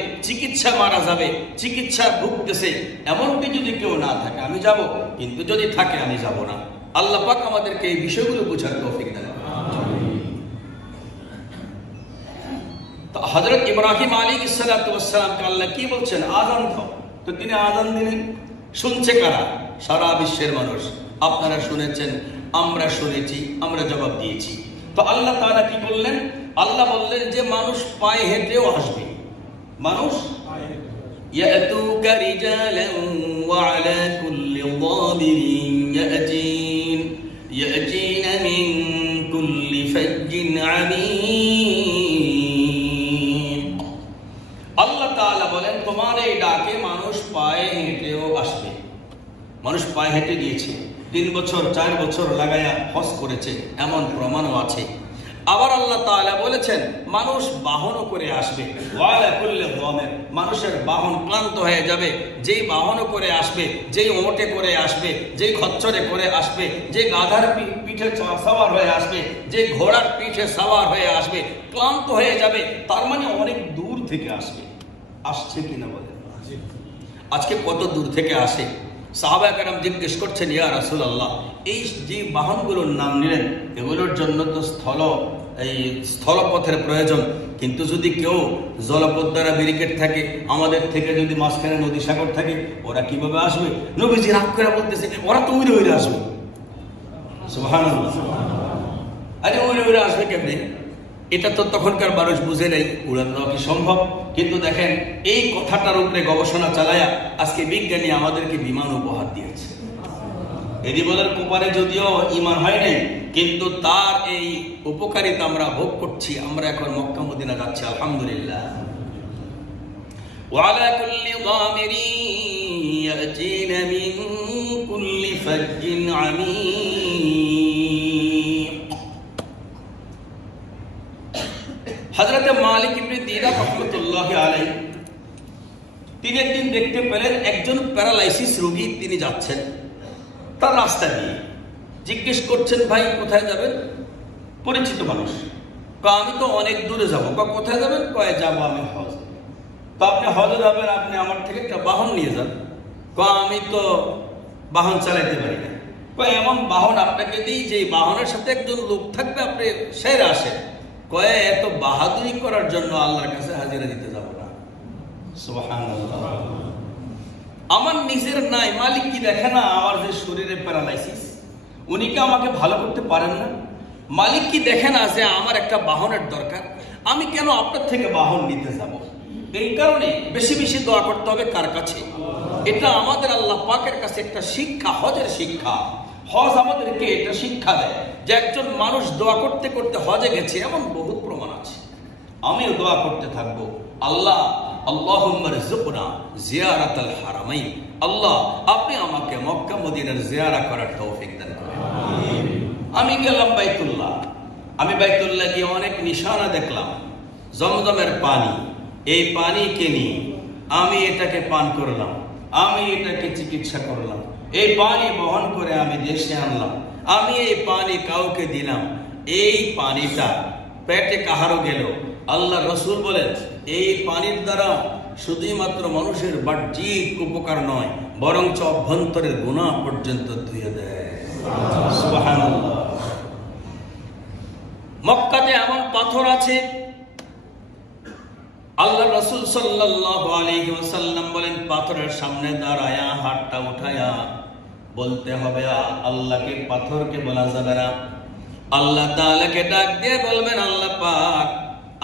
চিকিৎসা ভুগতেছে, এমনটি যদি কেউ না থাকে আমি যাব, কিন্তু যদি থাকে আমি যাব না। আল্লাহ পাক আমাদেরকে এই বিষয়গুলো বোঝার তৌফিক দেন। হযরত ইব্রাহিম আলাইহিস সালাতু ওয়াস সালামকে আল্লাহ কি বলছেন? আযান দাও। তো তিনি আযান দিলেন। শুনছে কারা? সারা বিশ্বের মানুষ। আপনারা শুনেছেন, আমরা শুনেছি, আমরা জবাব দিয়েছি। তো আল্লাহ তাআলা কি বললেন? আল্লাহ বললেন যে মানুষ পায়ে হেঁটেও আসবে। মানুষ ইয়াতুকা রিজালান ওয়া আলা কুল্লি যাবিরিন ইয়াতিনা মিন কুল্লি ফাজ্জিন আমিক। আল্লাহ তাআলা বলেন তোমার এই ডাকে মানুষ পায়ে হেঁটেও আসবে। মানুষ পায়ে হেঁটে গিয়েছে, 3 বছর 4 বছর লাগায়া হজ করেছে, এমন প্রমাণও আছে। আবার আল্লাহ তাআলা বলেছেন মানুষ বাহনও করে আসবে। ওয়ালা কুল্লি যামির, মানুষের বাহন ক্লান্ত হয়ে যাবে, যেই বাহনও করে আসবে, যেই ওটে করে আসবে, যেই খচ্চরে করে আসবে, যে গাধার পিঠে সওয়ার হয়ে আসবে, যে ঘোড়ার পিঠে সওয়ার হয়ে আসবে, ক্লান্ত হয়ে যাবে। তার মানে অনেক দূর থেকে আসবে। আসছে কিনা বলেন? আজকে কত দূর থেকে আসে? সাহাবায়ে কেরাম জিজ্ঞেস করছেন, ইয়া রাসূলুল্লাহ, এই যে বাহনগুলোর নাম নিলেন, এগুলোর জন্য তো স্থলপথের প্রয়োজন, কিন্তু যদি কেউ জলপথ দ্বারা ব্যারিকেড থাকে, আমাদের থেকে যদি মাঝখানে নদী সাগর থাকে, ওরা কিভাবে আসবে? নবীজি রাগ করে বলতেছে, ওরা তো উড়ে উড়ে আসবে। সুবহানাল্লাহ। আরে উড়ে উড়ে আসবে কেমনে? এটা তো তখনকার মানুষ বুঝে নেই, উড়ান দেওয়া কি সম্ভব? কিন্তু দেখেন, এই কথাটার উপরে গবেষণা চালায়া আজকে বিজ্ঞানী আমাদেরকে বিমান উপহার দিয়েছে। এদিবলের কোপারে যদিও ইমান হয় নাই, কিন্তু তার এই উপকারিতা আমরা ভোগ করছি। আমরা এখন মক্কা মদিনা যাচ্ছি, আলহামদুলিল্লাহ। ওয়ালা কুল্লি দামিরিন ইয়াতিনা মিন কুল্লি ফাজ্জিন আমিক। হযরত মালিক ইবনে দিনার রাহমাতুল্লাহি আলাইহি তিনি একদিন দেখতে পেলেন একজন প্যারালাইসিস রোগী, তিনি যাচ্ছেন তার রাস্তা দিয়ে। জিজ্ঞেস করছেন, ভাই কোথায় যাবেন? পরিচিত মানুষ। আমি তো অনেক দূরে যাবো। কোথায় যাবেন? কয় যাবো আমি হজ। তো আপনি হজে যাবেন, আপনি আমার থেকে একটা বাহন নিয়ে যান। আমি তো বাহন চালাইতে পারি না। এমন বাহন আপনাকে দিই যে বাহনের সাথে একজন লোক থাকবে, আপনি সেরে আসেন। এত বাহাদুরি করার জন্য আল্লাহর কাছে হাজিরা দিতে যাব না। সুবহানাল্লাহ। আমার নিজের নাই, মালিক কি দেখে না আমার যে শরীরে প্যারালাইসিস? উনি কি আমাকে ভালো করতে পারেন না? মালিক কি দেখে না যে আমার একটা বাহনের দরকার? আমি কেন আপনার থেকে বাহন নিতে যাব? এই কারণে বেশি বেশি দোয়া করতে হবে কার কাছে? এটা আমাদের আল্লাহ পাকের কাছে একটা শিক্ষা, হজের শিক্ষা। হজ আমাদেরকে এটা শিক্ষা দেয় যে একজন মানুষ দোয়া করতে করতে হজে গেছে, এমন বহুত প্রমাণ আছে। আমিও দোয়া করতে থাকবো, আল্লাহ আল্লাহুম্মা রযুকনা জিয়ারাতাল হারামাইন। আল্লাহ, আপনি আমাকে মক্কা মদিনার জিয়ারা করার তৌফিক দান করুন। আমি গেলাম বাইতুল্লাহ। আমি বাইতুল্লাহ গিয়ে অনেক নিশানা দেখলাম, জমজমের পানি। এই পানিকে নিয়ে আমি এটাকে পান করলাম, আমি এটাকে চিকিৎসা করলাম, এই পানি বহন করে আমি দেশে আনলাম, আমি এই পানি কাউকে দিলাম, এই পানিটা পেটে কাহারও গেল। আল্লাহ রসুল বলেন, এই পানির দ্বারা শুধুমাত্র মানুষের বাহ্যিক উপকার নয়, বরঞ্চ অভ্যন্তরের গুনাহ পর্যন্ত ধুয়ে দেয়। সুবহানাল্লাহ। মক্কাতে এমন পাথর আছে, আল্লাহ রাসূল সাল্লাল্লাহু আলাইহি ওয়াসাল্লাম বলেন, পাথরের সামনে দাঁড়ায়া হাতটা উঠায়া বলতে হবে আল্লাহকে, পাথরকে বলা যাবে না। আল্লাহ তাআলাকে ডাক দিয়ে বলবেন, আল্লাহ পাক,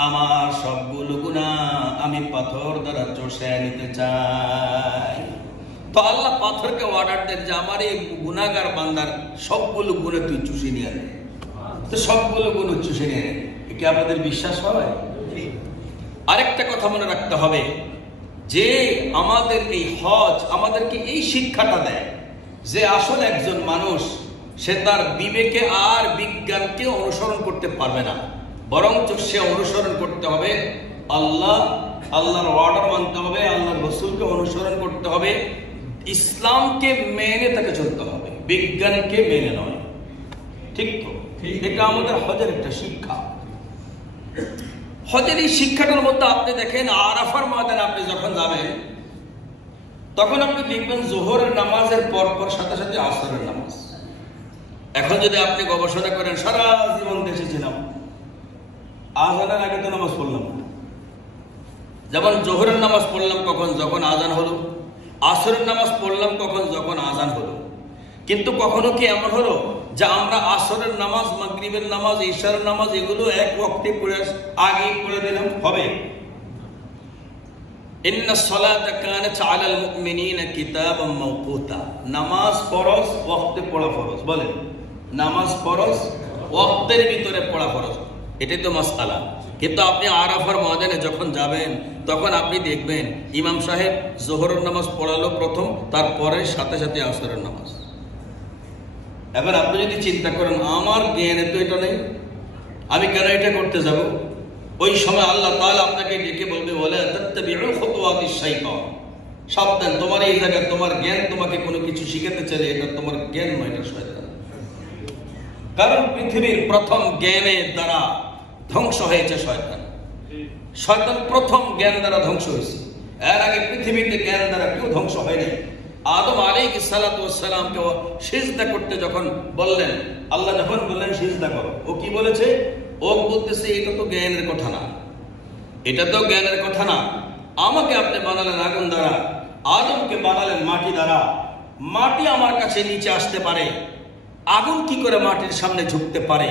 আমার সবগুলো গুনাহ আমি পাথর দ্বারা চষে নিতে চাই। তো আল্লাহ পাথরকে অর্ডার দেন যে আমার এই গুনাহগার বান্দার সবগুলো গুনাহ তুই চুষে নিয়ে আয়। তো সবগুলো গুনাহ চুষে নিয়ে আয়। কি আপনাদের বিশ্বাস হয়? আরেকটা কথা মনে রাখতে হবে যে আমাদের এই হজ আমাদেরকে এই শিক্ষাটা দেয় যে আসলে একজন মানুষ সে তার বিবেকে আর বিজ্ঞানকে অনুসরণ করতে পারবে না, বরঞ্চ সে অনুসরণ করতে হবে আল্লাহর অর্ডার মানতে হবে, আল্লাহর রাসূলকে অনুসরণ করতে হবে, ইসলামকে মেনে তাকে চলতে হবে, বিজ্ঞানকে মেনে নয়। ঠিক তো? এটা আমাদের হজের একটা শিক্ষা। হজের এই শিক্ষাটার মধ্যে আপনি দেখেন, আরাফার ময়দানে আপনি যখন যাবেন তখন আপনি দেখবেন জোহরের নামাজের পর পর সাথে সাথে আসরের নামাজ। এখন যদি আপনি গবেষণা করেন, সারা জীবন দেশে ছিলাম, আজানের আগে তো নামাজ পড়লাম না। যেমন জোহরের নামাজ পড়লাম কখন? যখন আজান হলো। আসরের নামাজ পড়লাম কখন? যখন আজান হলো। কিন্তু কখনো কি এমন হলো যে আমরা আসরের নামাজ, মাগরিবের নামাজ, ইশারের নামাজ এগুলো এক ওয়াক্তে পড়ে আগেই পড়ে দিলাম? হবে? ইন্নাস সালাতা কানাত আলাল মুমিনিনা কিতাবাম মাওকুতা। নামাজ ফরজ, ওয়াক্তে পড়া ফরজ। বলেন, নামাজ ফরজ, ওয়াক্তের ভিতরে পড়া ফরজ। এটাই তো মাসআলা। কিন্তু আপনি আরাফার ময়দানে যখন যাবেন তখন আপনি দেখবেন ইমাম সাহেব জোহরের নামাজ পড়ালো প্রথম, তারপরে সাথে সাথে আসরের নামাজ। এখন আপনি যদি চিন্তা করেন আমার জ্ঞানে তো এটা নেই, আমি কেন এটা করতে যাব? ওই সময় আল্লাহ তাআলা আপনাকে ডেকে বলবে, ওয়ালা তাত্তাবিউ খুতুওয়াতিশ শাইতান। সাবধান, তোমার এই জায়গায় তোমার জ্ঞান তোমাকে কোনো কিছু শিখাতে চাইলে এটা তোমার জ্ঞান নয়, এটা শয়তান। কারণ পৃথিবীর প্রথম জ্ঞানের দ্বারা ধ্বংস হয়েছে শয়তান। শয়তান প্রথম জ্ঞান দ্বারা ধ্বংস হয়েছে। এর আগে পৃথিবীতে জ্ঞান দ্বারা কেউ ধ্বংস হয়নি। আদম আলাইহিস সালাতু ওয়াস সালামকে সিজদা করতে যখন বললেন, আল্লাহ যখন বললেন সিজদা করো, ও কি বলেছে? ও বলতেছে এটা তো জ্ঞানের কথা না, এটা তো জ্ঞানের কথা না। আমাকে আপনি বানালেন আগুন দ্বারা, আদমকে বানালেন মাটি দ্বারা। মাটি আমার কাছে নিচে আসতে পারে, আগুন কি করে মাটির সামনে ঝুঁকতে পারে?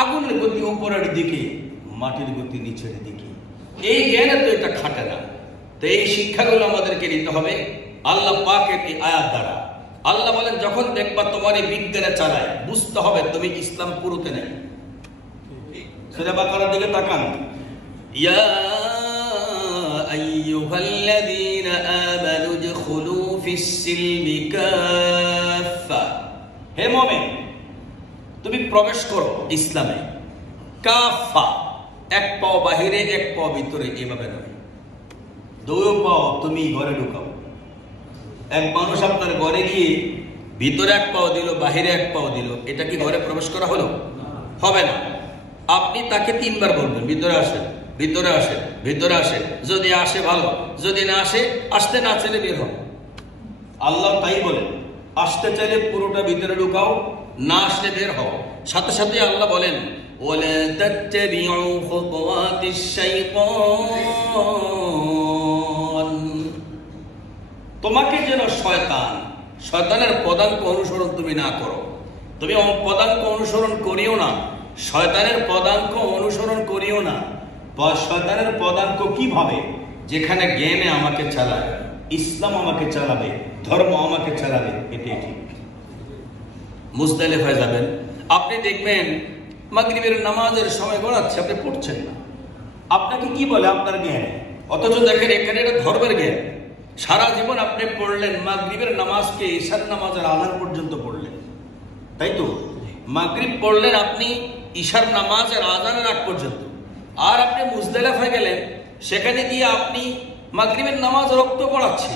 আগুনের গতি উপরের দিকে, মাটির গতি নিচের দিকে। এই জ্ঞানে তো এটা খাটে না। তো এই শিক্ষাগুলো আমাদেরকে নিতে হবে আল্লাহ পাকের এই আয়াত দ্বারা। আল্লাহ বলেন, যখন দেখবা তোমার এই বিজ্ঞানে চালায়, বুঝতে হবে তুমি ইসলাম পুরোতে নেই। সূরা বাকারার দিকে তাকান। ইয়া আইয়ুহাল্লাযীনা আমানু উদখুলু ফিস-সিলমি কাফা, হে মুমিন তুমি প্রবেশ করো ইসলামে কাফা, এক পাও বাহিরে এক পাও ভিতরে, এভাবে নয়। দুই পাও তুমি ঘরে ঢুকাও। এক মানুষ আপনার ঘরে গিয়ে ভিতরে এক পাও দিল, বাহিরে এক পাও দিল, এটা কি ঘরে প্রবেশ করা হলো? হবে না। আপনি তাকে 3 বার বলবেন, ভিতরে আসেন, ভিতরে আসেন, ভিতরে আসেন। যদি আসে ভালো, যদি না আসে, আসতে না চাইলে বের হন। আল্লাহ তাই বলেন, আসতে চাইলে পুরোটা ভিতরে ঢুকাও, না আসলে বের হও। সাথে সাথে আল্লাহ বলেন, ওয়ালা তাত্তাবিউ খুতুওয়াতিশ শাইতান, তোমাকে যেন শয়তানের পদাঙ্ক অনুসরণ তুমি না করো। তুমি পদাঙ্ক অনুসরণ করিও না, শয়তানের পদাঙ্ক অনুসরণ করিও না। শয়তানের পদাঙ্ক কিভাবে? যেখানে জ্ঞানে আমাকে চালায়, ইসলাম আমাকে চালাবে, ধর্ম আমাকে চালাবে, এটাই ঠিক। মুজদালিফায় যাবেন, আপনি দেখবেন মাগরিবের নামাজের সময় গড়াচ্ছে, আপনি পড়ছেন না। আপনাকে কি বলে? আপনার জ্ঞান। অথচ দেখেন এখানে এটা ধর্মের জ্ঞান। সারা জীবন আপনি পড়লেন, মাগরিবের নামাজকে ঈশার নামাজের আযান পর্যন্ত পড়লেন, তাই তো? মাগরিব পড়লেন আপনি ঈশার নামাজের আযানের আগ পর্যন্ত। আর আপনি মুজদালিফায় গেলেন, সেখানে গিয়ে আপনি মাগরিবের নামাজ রক্ত পড়াচ্ছে,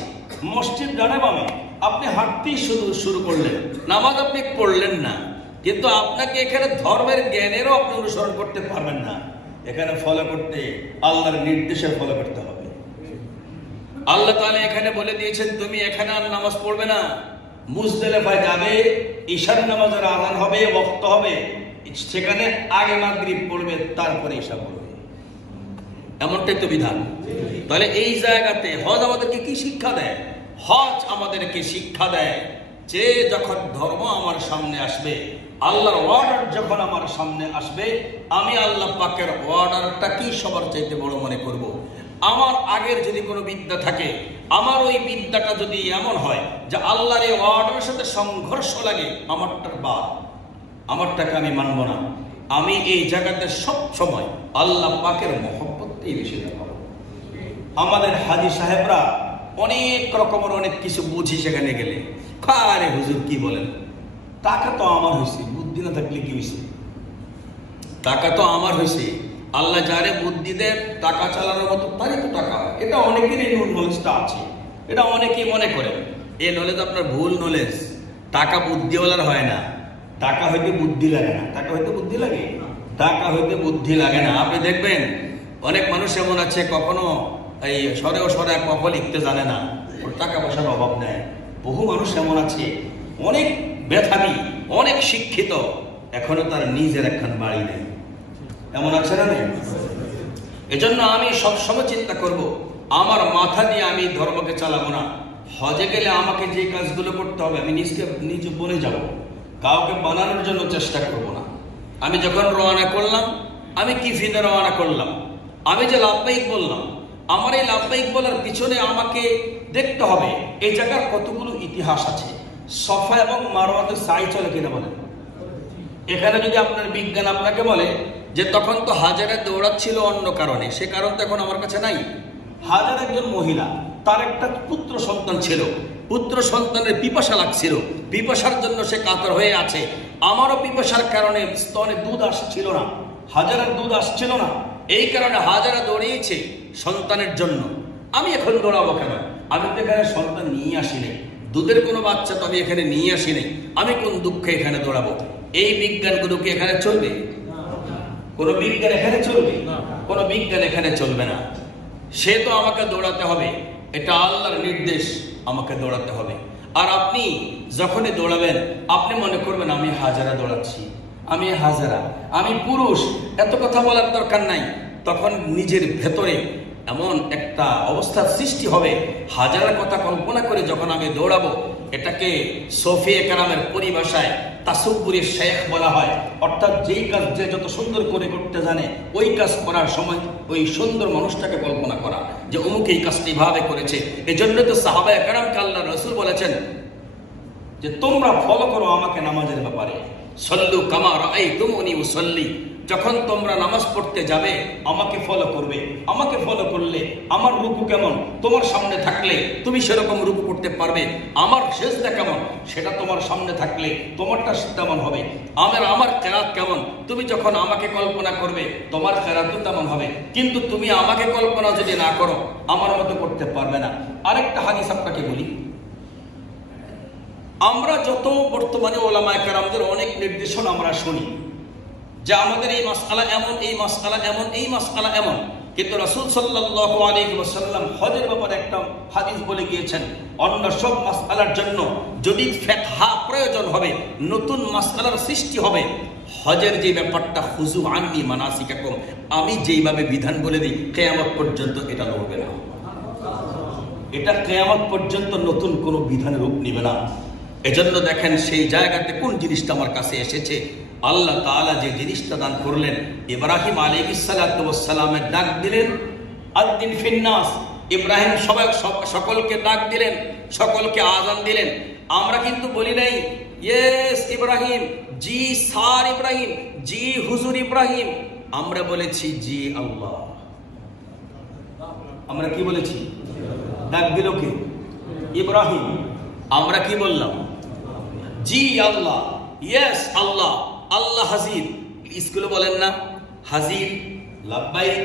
মসজিদ ডানে বামে, আপনি হাঁটতেই শুরু করলেন, নামাজ আপনি পড়লেন না। কিন্তু আপনাকে এখানে ধর্মের জ্ঞানেরও আপনি অনুসরণ করতে পারবেন না। এখানে ফলো করতে আল্লাহর নির্দেশের ফলো করতে হবে। আল্লাহ তাআলা এখানে বলে দিয়েছেন, তুমি এখানে আর নামাজ পড়বে না, মুজদালিফায় যাবে, ঈশার নামাজের আযান হবে, ওয়াক্ত হবে, সেখানে আগে মাগরিব পড়বে, তারপরে ঈশা পড়বে। এমনটাই তো বিধান। তাহলে এই জায়গাতে হজ আমাদেরকে কি শিক্ষা দেয়? হজ আমাদেরকে শিক্ষা দেয় যে যখন ধর্ম আমার সামনে আসবে, আল্লাহর অর্ডার যখন আমার সামনে আসবে, আমি আল্লাহ পাকের অর্ডারটা কি সবার চাইতে বড় মনে করব। আমার আগের যদি কোনো বিদ্যা থাকে, আমার ওই বিদ্যাটা যদি এমন হয় যে আল্লাহর এই অর্ডারের সাথে সংঘর্ষ লাগে, আমারটার বাদ, আমারটাকে আমি মানব না। আমি এই জায়গাতে সব সময় আল্লাহ পাকের মহব্বতই বেশি দেখাবো। আমাদের হাজী সাহেবরা অনেক রকমের অনেক কিছু বুঝি সেখানে গেলে, আরে হুজুর কি বলেন, টাকা তো আমার হয়েছে, বুদ্ধি না থাকলে কি হয়েছে? টাকা তো আমার হয়েছে, আল্লাহ যারে বুদ্ধি দেন টাকা চালানোর মতো তারই তো টাকা। এটা অনেকের এই নলেজটা আছে, এটা অনেকেই মনে করে। এই নলেজ আপনার ভুল নলেজ। টাকা বুদ্ধিওয়ালার হয় না, টাকা হইতে বুদ্ধি লাগে না। টাকা হইতে বুদ্ধি লাগে? টাকা হইতে বুদ্ধি লাগে না। আপনি দেখবেন অনেক মানুষ এমন আছে, কখনো এই সরেও সরে কখন লিখতে জানে না, ওর টাকা পয়সার অভাব নেই। বহু মানুষ এমন আছে, অনেক মেধাবী, অনেক শিক্ষিত, এখনো তার নিজের একখান বাড়ি নেই। এমন আছে না? নেই? এজন্য আমি সবসময় চিন্তা করব, আমার মাথা দিয়ে আমি ধর্মকে চালাবো না। হজে গেলে আমাকে যে কাজগুলো করতে হবে আমি নিজে বলে যাব, কাউকে বানানোর জন্য চেষ্টা করব না। আমি যখন রওনা করলাম, আমি কি ফিনে রওনা করলাম, আমি যে লাব্বাইক বললাম, আমার এই লাব্বাইক বলার পিছনে আমাকে দেখতে হবে এই জায়গার কতগুলো ইতিহাস আছে। সফা এবং মারওয়াতে সাই চলে কিনা বলেন? এখানে যদি আপনার বিজ্ঞান আপনাকে বলে যে তখন তো হাজারে দৌড়াচ্ছিল অন্য কারণে, সে কারণ তো এখন আমার কাছে নাই। হাজার একজন মহিলা, তার একটা পুত্র সন্তান ছিল, পুত্র সন্তানের পিপাসা লাগছিল, পিপাসার জন্য সে কাতর হয়ে আছে। আমারও পিপাসার কারণে স্তনে দুধ আসছিল না, হাজারের দুধ আসছিল না, এই কারণে হাজারা দৌড়িয়েছে সন্তানের জন্য। আমি এখন দৌড়াবো কেন? আমি তো এখানে সন্তান নিয়ে আসি নাই, দুধের কোনো বাচ্চা তো আমি এখানে নিয়ে আসি নাই, আমি কোন দুঃখে এখানে দৌড়াবো? এই বিজ্ঞানগুলো কি এখানে চলবে? কোন বিজ্ঞান এখানে চলবে? কোন বিজ্ঞান এখানে চলবে না। সে তো আমাকে দৌড়াতে হবে, এটা আল্লাহর নির্দেশ, আমাকে দৌড়াতে হবে। আর আপনি যখনই দৌড়াবেন আপনি মনে করবেন আমি হাজারা দৌড়াচ্ছি, আমি হাজারা, আমি পুরুষ, এত কথা বলার দরকার নাই। তখন নিজের ভেতরে এমন একটা অবস্থার সৃষ্টি হবে, হাজারা কথা কল্পনা করে যখন আমি দৌড়াবো, এটাকে সোফিয়ে কেরামের পরিভাষায় তাসব্বুরের শেখ বলা হয়। অর্থাৎ যেই কাজ যে যত সুন্দর করে করতে জানে, ওই কাজ করার সময় ওই সুন্দর মানুষটাকে কল্পনা করা যে অমুক এই কাজটি ভাবে করেছে। এজন্য তো সাহাবায়ে কেরামকে আল্লাহর রাসূল বলেছেন যে তোমরা ফলো করো আমাকে নামাজের ব্যাপারে, সল্লু কামা রাআইতুমুনি উসাল্লি। যখন তোমরা নামাজ পড়তে যাবে আমাকে ফলো করবে। আমাকে ফলো করলে আমার রুকু কেমন তোমার সামনে থাকলে তুমি সেরকম রুকু করতে পারবে। আমার সেজদা কেমন সেটা তোমার সামনে থাকলে তোমারটা তেমন হবে। আমার কেরাত কেমন তুমি যখন আমাকে কল্পনা করবে তোমার কেরাতও তেমন হবে। কিন্তু তুমি আমাকে কল্পনা যদি না করো আমার মতো করতে পারবে না। আরেকটা হাদিস আপনাকে বলি, আমরা যত বর্তমানে ওলামায়ে কেরামদের অনেক নির্দেশনা আমরা শুনি যে আমাদের এই মাসআলা এমন, এই মাসআলা এমন, এই মাসআলা এমন, কিন্তু রাসূল সাল্লাল্লাহু আলাইহি ওয়াসাল্লাম হজের ব্যাপারে একটা হাদিস বলে গিয়েছেন, অন্য সব মাসআলার জন্য যদি ফিকহা প্রয়োজন হবে, নতুন মাসআলার সৃষ্টি হবে, হজের যে ব্যাপারটা খুযু আন্নি মানাসিকাকুম, আমি যেইভাবে বিধান বলে দিই কিয়ামত পর্যন্ত এটা লড়বে না। এটা কিয়ামত পর্যন্ত নতুন কোনো বিধানের রূপ নেবে না। এজন্য দেখেন সেই জায়গাতে কোন জিনিসটা আমার কাছে এসেছে, আল্লাহ তাআলা যে জিনিসটা দান করলেন, ইব্রাহিম আলাইহিস সালাতু ওয়াস সালামের ডাক দিলেন আদ্দিন ফিন্নাস। ইব্রাহিম সকলকে ডাক দিলেন, সকলকে আযান দিলেন। আমরা কিন্তু বলি নাই ইয়েস ইব্রাহিম, জি স্যার ইব্রাহিম, জি হুজুর ইব্রাহিম। আমরা বলেছি জি আল্লাহ। আমরা কি বলেছি? ডাক দিল কে? ইব্রাহিম। আমরা কি বললাম? জি আল্লাহ, ইয়েস আল্লাহ, আল্লাহ হাজির। স্কুলে বলেন না হাজির, লাব্বাইক,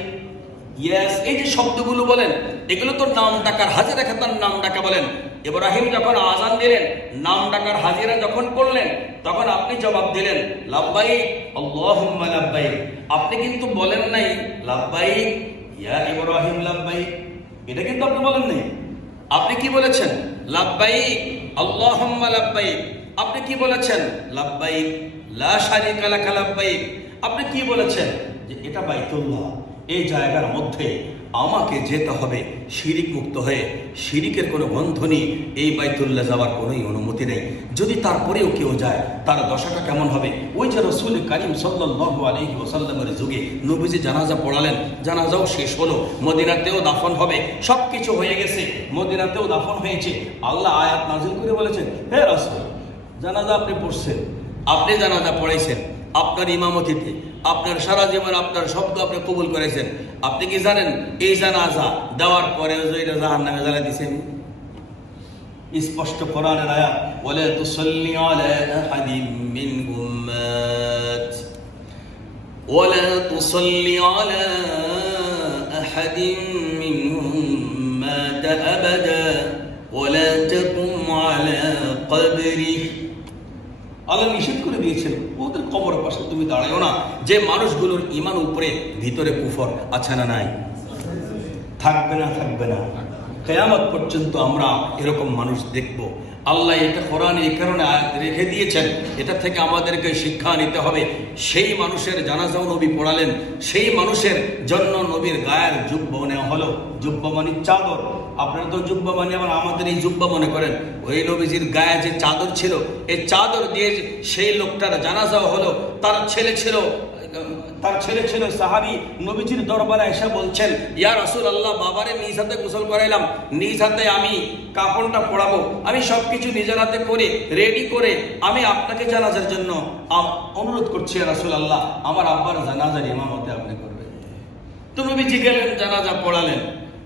ইয়েস, এই যে শব্দগুলো বলেন এগুলো তো নাম ডাকার, হাজিরা খাতার নাম ডাকা বলেন। ইব্রাহিম যখন আযান দিলেন, নাম ডাকার হাজিরা যখন করলেন, তখন আপনি জবাব দিলেন লাব্বাইক আল্লাহুম্মা লাব্বাইক। আপনি কিন্তু বলেন নাই লাব্বাইক ইয়া ইব্রাহিম লাব্বাইক, এটা কিন্তু আপনি বলেন নাই। আপনি কি বলেছেন? লাব্বাইক আল্লাহুম্মা লাব্বাইক। আপনি কি বলেছেন? লাব্বাইক লা শারীকা লাকা লাব্বাইক। আপনি কি বলেছেন? যে এটা বাইতুল্লাহ, এই জায়গার মধ্যে আমাকে যেতে হবে শিরিক মুক্ত হয়ে। শিরিকের কোনো বন্ধনই এই বাইতুল্লাহ যাওয়ার কোনোই অনুমতি নেই। যদি তারপরেও কেউ যায় তার দশাটা কেমন হবে? ওই যে রাসূল কারীম সাল্লাল্লাহু আলাইহি ওয়াসাল্লামের যুগে নবীজি জানাজা পড়ালেন, জানাজাও শেষ হলো, মদিনাতেও দাফন হবে, সবকিছু হয়ে গেছে, মদিনাতেও দাফন হয়েছে। আল্লাহ আয়াত নাযিল করে বলেছেন, হে রাসূল, জানাজা আপনি পড়ছেন, আপনি জানাজা পড়াইছেন, আপনার ইমামতিতে, আপনার সারা জীবন আপনার শব্দ আপনি কবুল করেছেন। আপনি কি জানেন এই জানাজা দেওয়ার পরে এটা জাহান্নামে জ্বালা দিয়েছেন? স্পষ্ট কোরআনের আয়াত, ওয়ালা তুসাল্লি আলা আহাদিম মিনহুম মাত, ওয়ালা তুসাল্লি আলা আহাদিম মিনহুম মাত আবাদা ওয়ালা তাকুম আলা কবরিহি। আল্লাহ নিষেধ করে দিয়েছেন ওদের কবরের পাশে তুমি দাঁড়ায়ও না। যে মানুষগুলোর ঈমান উপরে ভিতরে কুফর আছে না নাই? থাকবে না, থাকবে না, কিয়ামত পর্যন্ত আমরা এরকম মানুষ দেখব। আল্লাহ এটা কোরআনে এই কারণে আয়াত রেখে দিয়েছেন, এটা থেকে আমাদেরকে শিক্ষা নিতে হবে। সেই মানুষের জানাজাও নবী পড়ালেন, সেই মানুষের জন্য নবীর গায়ের জুব্বা নেওয়া হলো। জুব্বা মানে চাদর, আপনারা তো জুব্বা মানে আবার আমাদের এই জুব্বা মনে করেন। ওই নবীজির গায়ে যে চাদর ছিল, এই চাদর দিয়ে সেই লোকটার জানাজাও হলো। তার ছেলে ছিল সাহাবী, নবীজির দরবারে এসে বলছেন, ইয়া রাসূলুল্লাহ, বাবারে নিজ হাতে গোসল করাইলাম, নিজ হাতে আমি কাফনটা পরাবো, আমি সবকিছু নিজের হাতে করে রেডি করে আমি আপনাকে জানাজার জন্য অনুরোধ করছি ইয়া রাসূলুল্লাহ, আমার আব্বার জানাজার ইমামতে আপনি করবেন। তো নবীজি গেলেন, জানাজা পড়ালেন।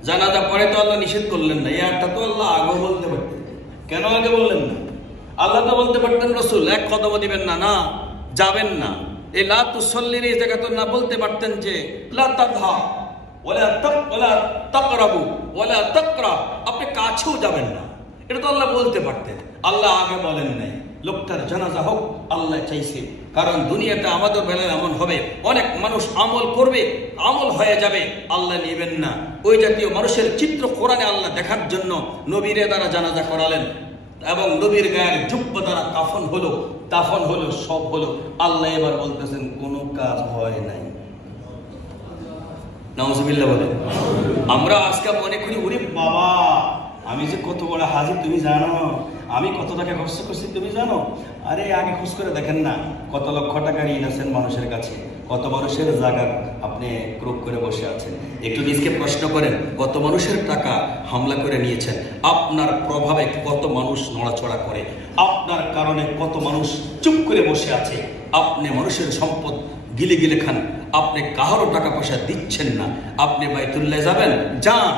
জানাজা পড়ে তো আল্লাহ নিষেধ করলেন না, এটা তো আল্লাহ আগে বলতে পারতেন। কেন আগে বললেন না? আল্লাহ তো বলতে পারতেন রাসূল এক কদমও দিবেন না, না যাবেন না। এই লা তুসাল্লির এই জায়গা তো না বলতে পারতেন যে লা তাযহা ওয়ালা তাকরাবু ওয়ালা তাকরা, আপনি কাছেও যাবেন না, এটা তো আল্লাহ বলতে পারতেন। আল্লাহ আগে বলেন নাই। লোকটার জানাজা হোক আল্লাহ চাইছে, কারণ দুনিয়াটা আমাদের বেলায় এমন হবে, অনেক মানুষ আমল করবে, আমল হয়ে যাবে, আল্লাহ নেবেন না। ওই জাতীয় মানুষের চিত্র কোরআনে আল্লাহ দেখার জন্য নবীরে দ্বারা জানাজা করালেন। এবং নবীর গায়ের জুব্বা দ্বারা কাফন হলো, দাফন হলো, সব হলো। আল্লাহ এবার বলতেছেন কোনো কাজ হয় নাই। নাউজুবিল্লাহ বলে। আমরা আজকে মনে করি ওরে বাবা আমি যে কত বড় হাজির তুমি জানো, আমি কত টাকা খরচ করছি তুমি জানো। আরে আগে খোঁজ করে দেখেন না কত লক্ষ টাকা ঋণ আছেন মানুষের কাছে, কত মানুষের জায়গা আপনি ক্রোক করে বসে আছেন। একটু নিজকে প্রশ্ন করেন কত মানুষের টাকা হামলা করে নিয়েছেন, আপনার প্রভাবে কত মানুষ নড়াচড়া করে, আপনার কারণে কত মানুষ চুপ করে বসে আছে। আপনি মানুষের সম্পদ গিলে গিলে খান, আপনি কাহারও টাকা পয়সা দিচ্ছেন না। আপনি বাইতুল্লাহ যাবেন, যান,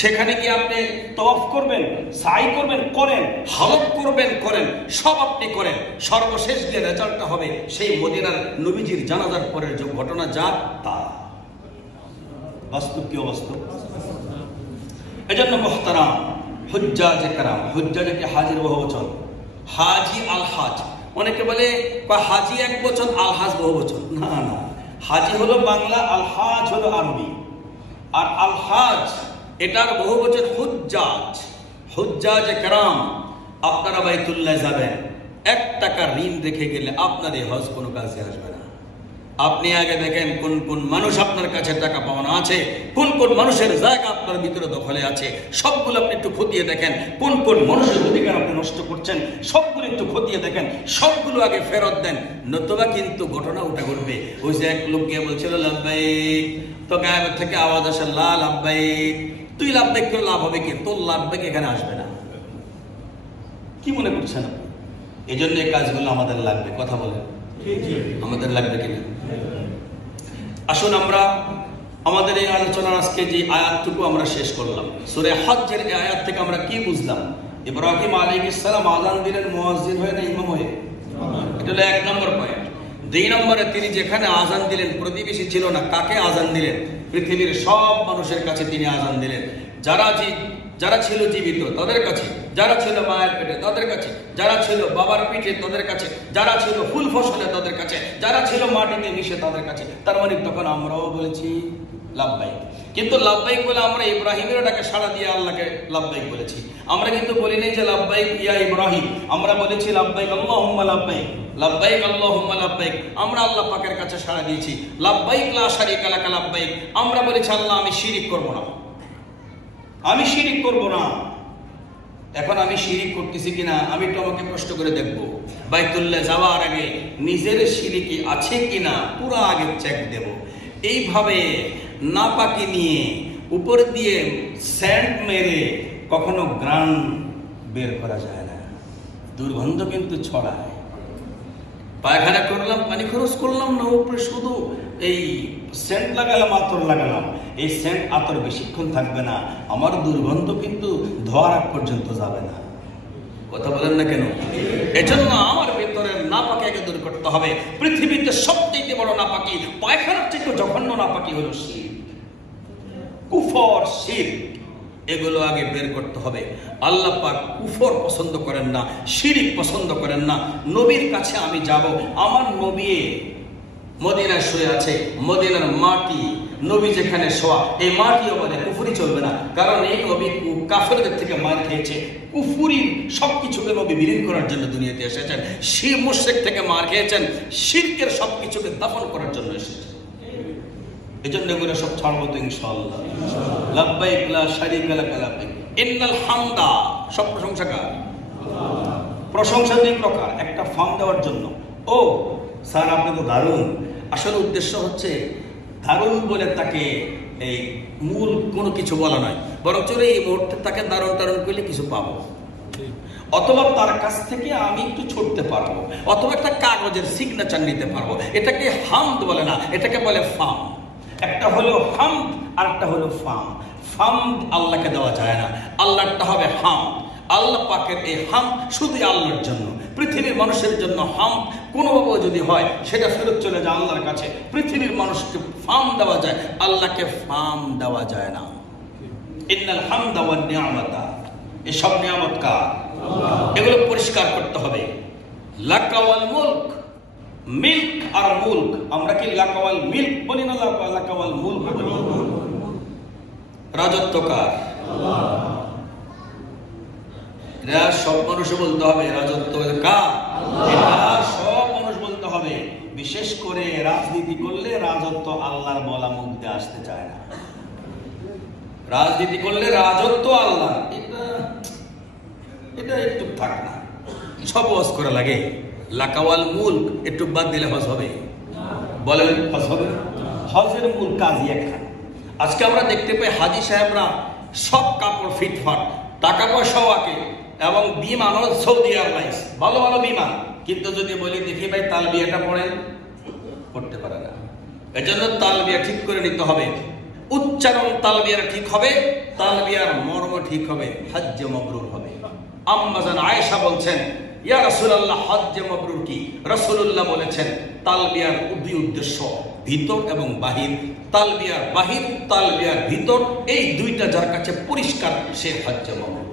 সেখানে গিয়ে আপনি তওয়াফ করবেন, সাই করবেন, করেন, হালক করবেন, করেন, সব আপনি করেন। সর্বশেষ যে রেজাল্টটা হবে সেই মদিনার নবীজির জানাজার পরের যে ঘটনা যা তা বাস্তব কি অবাস্তব। এজন্য মুহতারাম হুজ্জাজে কারাম, হুজ্জাজে কি হাজির বহুবচন, হাজি আল হাজ। অনেকে বলে হাজি এক বচন, আল হাজ বহু বচন। না না, হাজি হলো বাংলা, আল হাজ হলো আরবি। আর আল হাজ এটার বহু বচন হুজ্জাজ, হুজ্জাজে কারাম। আপনারা বাইতুল্লাহ যাবেন, 1 টাকা ঋণ রেখে গেলে আপনার এই হজ কোনো কাজে আসবে না। আপনি আগে দেখেন কোন কোন মানুষ আপনার কাছে টাকা পাওনা আছে, কোন কোন মানুষের জায়গা আপনার ভিতরে দখলে আছে, সবগুলো আপনি একটু খতিয়ে দেখেন। কোন কোন মানুষের অধিকার আপনি নষ্ট করছেন, সবগুলো একটু খতিয়ে দেখেন, সবগুলো আগে ফেরত দেন। নতুবা কিন্তু ঘটনা উঠে ঘটবে। ওই যে এক লোক গিয়ে বলছিল লাব্বাইক, তো গায়েবের থেকে আওয়াজ আসে লা লাব্বাইক। তুই লাব্বাইক করে লাভ হবে কি? তোর লাব্বাইক এখানে আসবে না। কি মনে করছেন? এই জন্য এই কাজগুলো আমাদের লাগবে। কথা বলেন, আমাদের লাগবে কিনা? আসুন আমরা আমাদের এই আলোচনার আজকে যে আয়াতটুকু আমরা শেষ করলাম, সূরা হজ্জের এই আয়াত থেকে আমরা কি বুঝলাম? ইব্রাহিম আলাইহিস সালাম আযান দিলেন মুয়াজ্জিন হয়ে না ইমাম হয়ে? এটা হলো 1 নম্বর পয়েন্ট। 2 নম্বরে তিনি যেখানে আযান দিলেন প্রতিবেশী ছিল না, কাকে আযান দিলেন? পৃথিবীর সব মানুষের কাছে তিনি আযান দিলেন। যারা ছিল জীবিত তাদের কাছে, যারা ছিল মায়ের পেটে তাদের কাছে, যারা ছিল বাবার পিঠে তাদের কাছে, যারা ছিল ফুল ফসলে তাদের কাছে, যারা ছিল মাটিতে মিশে তাদের কাছে। তার মানে তখন আমরাও বলেছি লাব্বাইক। কিন্তু লাব্বাইক বলে আমরা ইব্রাহিমের ডাকে সাড়া দিয়ে আল্লাহকে লাব্বাইক বলেছি। আমরা কিন্তু বলি নাই যে লাব্বাইক ইয়া ইব্রাহিম, আমরা বলেছি লাব্বাইক আল্লাহুম্মা লাব্বাইক, লাব্বাইক আল্লাহুম্মা লাব্বাইক। আমরা আল্লাহ পাকের কাছে সাড়া দিয়েছি লাব্বাইক লা শারীকা লাকা লাব্বাইক। আমরা বলেছি আল্লাহ আমি শিরিক করব না, আমি শিরিক করব না। এখন আমি শিরিক করতেছি কিনা আমি তো আমাকে প্রশ্ন করে দেখবো। বাইতুল্লাহ যাওয়ার আগে নিজের শিরিকি আছে কিনা পুরো আগে চেক দেব। এইভাবে নাপাকি নিয়ে উপর দিয়ে স্যান্ড মেরে কখনো গ্রান বের করা যায় না, দুর্গন্ধ কিন্তু ছড়ায়। পায়খানা করলাম, পানি খরচ করলাম না, উপরে শুধু এই সেন্ট লাগালাম, আতর লাগালাম। এই সেন্ট আতর বেশিক্ষণ থাকবে না, আমার দুর্গন্ধ কিন্তু ধোয়ার আগ পর্যন্ত যাবে না। কথা বলেন না কেন? এজন্য আমার ভেতরের নাপাকি আগে দূর করতে হবে। পৃথিবীতে সবচেয়ে বড় নাপাকি, পায়খানার থেকে জঘন্য নাপাকি হলো শিরক, কুফর, শিরক। এগুলো আগে বের করতে হবে। আল্লাহ পাক কুফর পছন্দ করেন না, শিরক পছন্দ করেন না। নবীর কাছে আমি যাব, আমার নবী মদিনায় শুয়ে আছে, মদিনার মাটি, নবী যেখানে শোয়া, এই মাটিও বলে কুফরি চলবে না। কারণ এই নবী কাফেরদের থেকে মার খেয়েছে, কুফরি সবকিছুকে নবী বিলীন করার জন্য দুনিয়াতে এসেছেন। শির মুশরিক থেকে মার খেয়েছেন, শিরকের সবকিছুকে দাফন করার জন্য এসেছেন। এই জন্য এগুলো সব ছাড়বো তো ইনশাআল্লাহ। লাব্বাইক লা শারীকা লাকা লাব্বাইক। ইন্নাল হামদা, সব প্রশংসা কার? প্রশংসা 2 প্রকার, একটা ফার্ম দেওয়ার জন্য। ও স্যার আপনি তো দারুণ। আসলে উদ্দেশ্য হচ্ছে দারুণ বলে তাকে এই মূল কোনো কিছু বলা নয়, বরং চলে এই মুহূর্তে তাকে দারুণ টারুণ করলে কিছু পাবো, অথবা তার কাছ থেকে আমি একটু ছুটতে পারবো, অথবা একটা কাগজের সিগনেচার নিতে পারবো। এটাকে হামদ বলে না, এটাকে বলে ফার্ম। একটা হলো হামদ আর একটা হলো ফার্ম। ফার্ম আল্লাহকে দেওয়া যায় না, আল্লাহটা হবে হাম। আল্লাহ পাকের এই হাম শুধু আল্লাহর জন্য। পৃথিবীর মানুষের জন্য হাম কোনোভাবে যদি হয় সেটা ফেরত চলে যায় আল্লাহর কাছে। পৃথিবীর মানুষকে ফার্ম দেওয়া যায়, আল্লাহকে ফার্ম দেওয়া যায় না। ইন্নাল হামদা ওয়ান নিয়ামাতা, এসব নিয়ামত কার? এগুলো পরিষ্কার করতে হবে। লাকা ওয়াল মুলক, মিল্ক আর মুলক। আমরা কি লাকা ওয়াল মিল্ক বলি না, লাকা ওয়াল মুলক বলি? রাজত্ব কার? এটা সব মানুষও বলতে হবে, রাজত্ব কার? এটা সব মানুষ বলতে হবে। বিশেষ করে রাজনীতি করলে রাজত্ব আল্লাহর বলা মুখ দিয়ে আসতে চায় না। রাজনীতি করলে রাজত্ব আল্লাহ, এটা একটু থাক না, সব ওয়াজ করা লাগে। লাকাওয়াল মুলক একটু বাদ দিলে হজ হবে? বলেন হজ হবে? হজের মূল কাজই একটা। আজকে আমরা দেখতে পাই হাজি সাহেবরা সব কাপড় ফিটফাট, টাকা পয়সাও আঁকে, এবং বিমানও সৌদি এয়ারলাইন্স, ভালো ভালো বিমান, কিন্তু যদি বলি দেখি ভাই তালবিয়াটা পড়েন, পড়তে পারে না। এজন্য তালবিয়া ঠিক করে নিতে হবে, উচ্চারণ তালবিয়ার ঠিক হবে, তালবিয়ার মর্ম ঠিক হবে, হজ্জ মাবরুর হবে। আম্মা জান আয়েশা বলছেন, ইয়া রাসূলুল্লাহ, হজ্জ মাবরুর কি? রাসূলুল্লাহ বলেছেন তালবিয়ার দুই উদ্দেশ্য, ভিতর এবং বাহির। তালবিয়ার বাহির, তালবিয়ার ভিতর, এই দুইটা যার কাছে পরিষ্কার সে হজ্জ মাবরুর।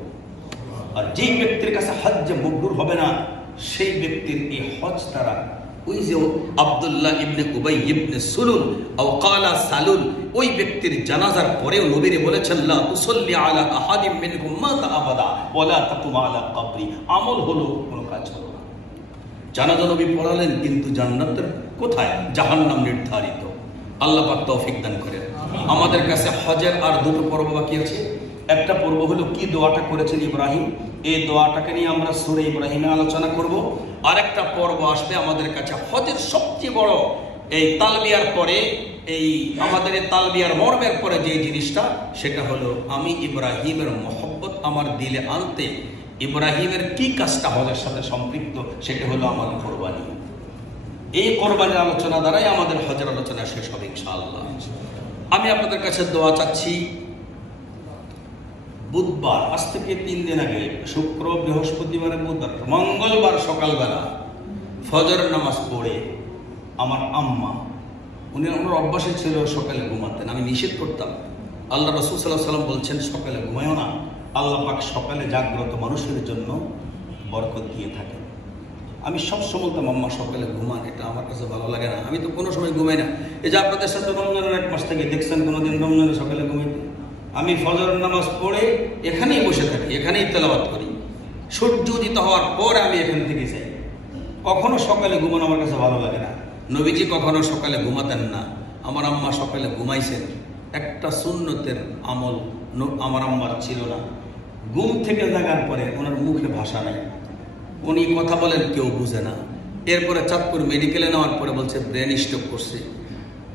আর যে ব্যক্তির কাছে হজ্জ মাবরুর হবে না, সেই ব্যক্তির এই হজ তারা, ওই যে আব্দুল্লাহ ইবনে উবাই ইবনে সুলুল আও ক্বালা সালুল, ওই ব্যক্তির জানাজার পরেও নবীরে বলেছেন লা তুসাল্লি আলা আহাদিম মিনকুম মাতা আবাদা ওয়ালা তাকুম আলা কবরি। আমল হলো, কোনো কাজ হলো না। জানাজা নবী পড়ালেন, কিন্তু জান্নাতের কোথায়? জাহান্নাম নির্ধারিত। আল্লাহ পাক তৌফিক দান করেন। আমাদের কাছে হজের আর দুটো পর্ব বাকি আছে। একটা পর্ব হলো কি দোয়াটা করেছেন ইব্রাহিম, এই দোয়াটাকে নিয়ে আমরা সূরা ইব্রাহিমে আলোচনা করব। আর একটা পর্ব আসবে আমাদের কাছে হজের সবচেয়ে বড়, এই তালবিয়ার পরে, এই আমাদের এই তালবিয়ার মর্মের পরে যে জিনিসটা, সেটা হলো আমি ইব্রাহিমের মহব্বত আমার দিলে আনতে ইব্রাহিমের কি কাজটা হজের সাথে সম্পৃক্ত, সেটা হলো আমার কোরবানি। এই কোরবানির আলোচনা দ্বারাই আমাদের হজের আলোচনা শেষ হবে ইনশাআল্লাহ। আমি আপনাদের কাছে দোয়া চাচ্ছি, বুধবার, আজ থেকে 3 দিন আগে, শুক্র, বৃহস্পতিবার, বুধবার, মঙ্গলবার সকালবেলা ফজরের নামাজ পড়ে আমার আম্মা, ওনার অভ্যাসে ছিল সকালে ঘুমাতেন, আমি নিষেধ করতাম। আল্লাহ রাসূল সাল্লাল্লাহু আলাইহি ওয়াসাল্লাম বলছেন সকালে ঘুমায়ও না, আল্লাহ পাক সকালে জাগ্রত মানুষের জন্য বরকত দিয়ে থাকেন। আমি সবসময় বলতাম আম্মা সকালে ঘুমান, এটা আমার কাছে ভালো লাগে না, আমি তো কোনো সময় ঘুমাই না। এই যে আপনাদের সাথে রমজানের 1 মাস থেকে দেখছেন কোনোদিন রমজানের সকালে ঘুমাইতে? আমি ফজরের নামাজ পড়ে এখানেই বসে থাকি, এখানেই তেলাওয়াত করি, সূর্য উদিত হওয়ার পর আমি এখান থেকে যাই। কখনো সকালে ঘুমানো আমার কাছে ভালো লাগে না। নবীজি কখনো সকালে ঘুমাতেন না, আমার আম্মা সকালে ঘুমাইছেন। একটা সুন্নতের আমল আমার আম্মার ছিল না। ঘুম থেকে জাগার পরে ওনার মুখে ভাষা নাই, উনি কথা বলেন কেউ বুঝে না। এরপরে চাঁদপুর মেডিকেলে নেওয়ার পরে বলছে ব্রেন স্ট্রোক করছে।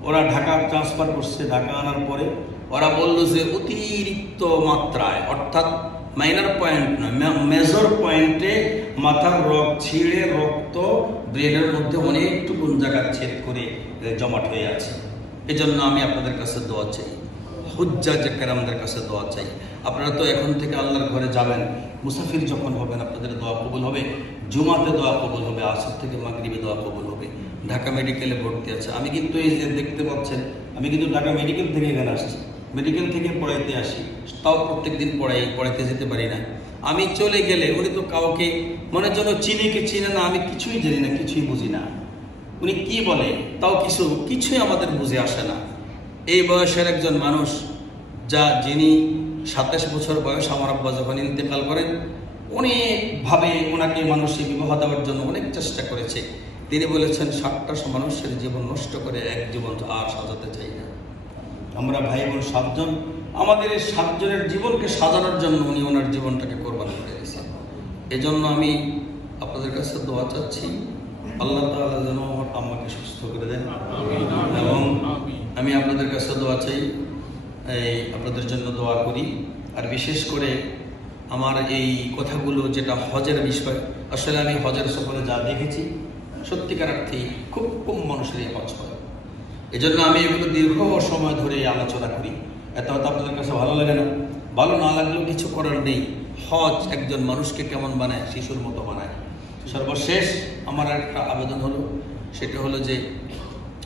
ওরা ঢাকা ট্রান্সফার করছে, ঢাকা আনার পরে ওরা বললো যে অতিরিক্ত মাত্রায়, অর্থাৎ মাইনার পয়েন্ট নয়, মেজর পয়েন্টে মাথার রক ছিঁড়ে রক্ত ব্রেনের মধ্যে অনেকটুকু জায়গা ছেদ করে জমাট হয়ে আছে। এজন্য আমি আপনাদের কাছে দোয়া চাই, হুজ্জাজ কেরামদের কাছে দোয়া চাই। আপনারা তো এখন থেকে আল্লাহর ঘরে যাবেন, মুসাফির যখন হবেন আপনাদের দোয়া কবুল হবে, জুমাতে দোয়া কবুল হবে, আসর থেকে মাগরিবে দোয়া কবুল হবে। ঢাকা মেডিকেলে ভর্তি আছে। আমি কিন্তু এই যে দেখতে পাচ্ছেন, আমি কিন্তু ঢাকা মেডিকেল থেকে এখানে আসছি, মেডিকেল থেকে পড়াইতে আসি, তাও প্রত্যেক দিন পড়াইতে যেতে পারি না। আমি চলে গেলে উনি তো কাউকে মনের জন্য চিনে না, আমি কিছুই জানি না, কিছুই বুঝি না। উনি কি বলে তাও কিছুই আমাদের বুঝে আসে না। এই বয়সের একজন মানুষ, যিনি 27 বছর বয়স, আমার আব্বা যখন ইন্তেকাল করেন, অনেকভাবে ওনাকে মানুষের বিবাহ দেওয়ার জন্য অনেক চেষ্টা করেছে। তিনি বলেছেন 60টা মানুষের জীবন নষ্ট করে এক জীবন আর সাজাতে চাই না। আমরা ভাই বোন 7 জন, আমাদের এই 7 জনের জীবনকে সাজানোর জন্য উনি ওনার জীবনটাকে কোরবান করে দিয়েছেন। এই জন্য আমি আপনাদের কাছে দোয়া চাচ্ছি, আল্লাহ তাআলা যেন আমার আম্মাকে সুস্থ করে দেন। এবং আমি আপনাদের কাছে দোয়া চাই, আপনাদের জন্য দোয়া করি। আর বিশেষ করে আমার এই কথাগুলো যেটা হজের বিষয়, আসলে আমি হজের সফরে যা দেখেছি, সত্যিকার অর্থে খুব কম মানুষের এই হজ হয়। এই জন্য আমি এগুলো দীর্ঘ সময় ধরে আলোচনা করি। এত হয়তো আপনাদের কাছে ভালো লাগে না, ভালো না লাগলেও কিছু করার নেই। হজ একজন মানুষকে কেমন বানায়? শিশুর মতো বানায়। সর্বশেষ আমার একটা আবেদন হলো, সেটা হলো যে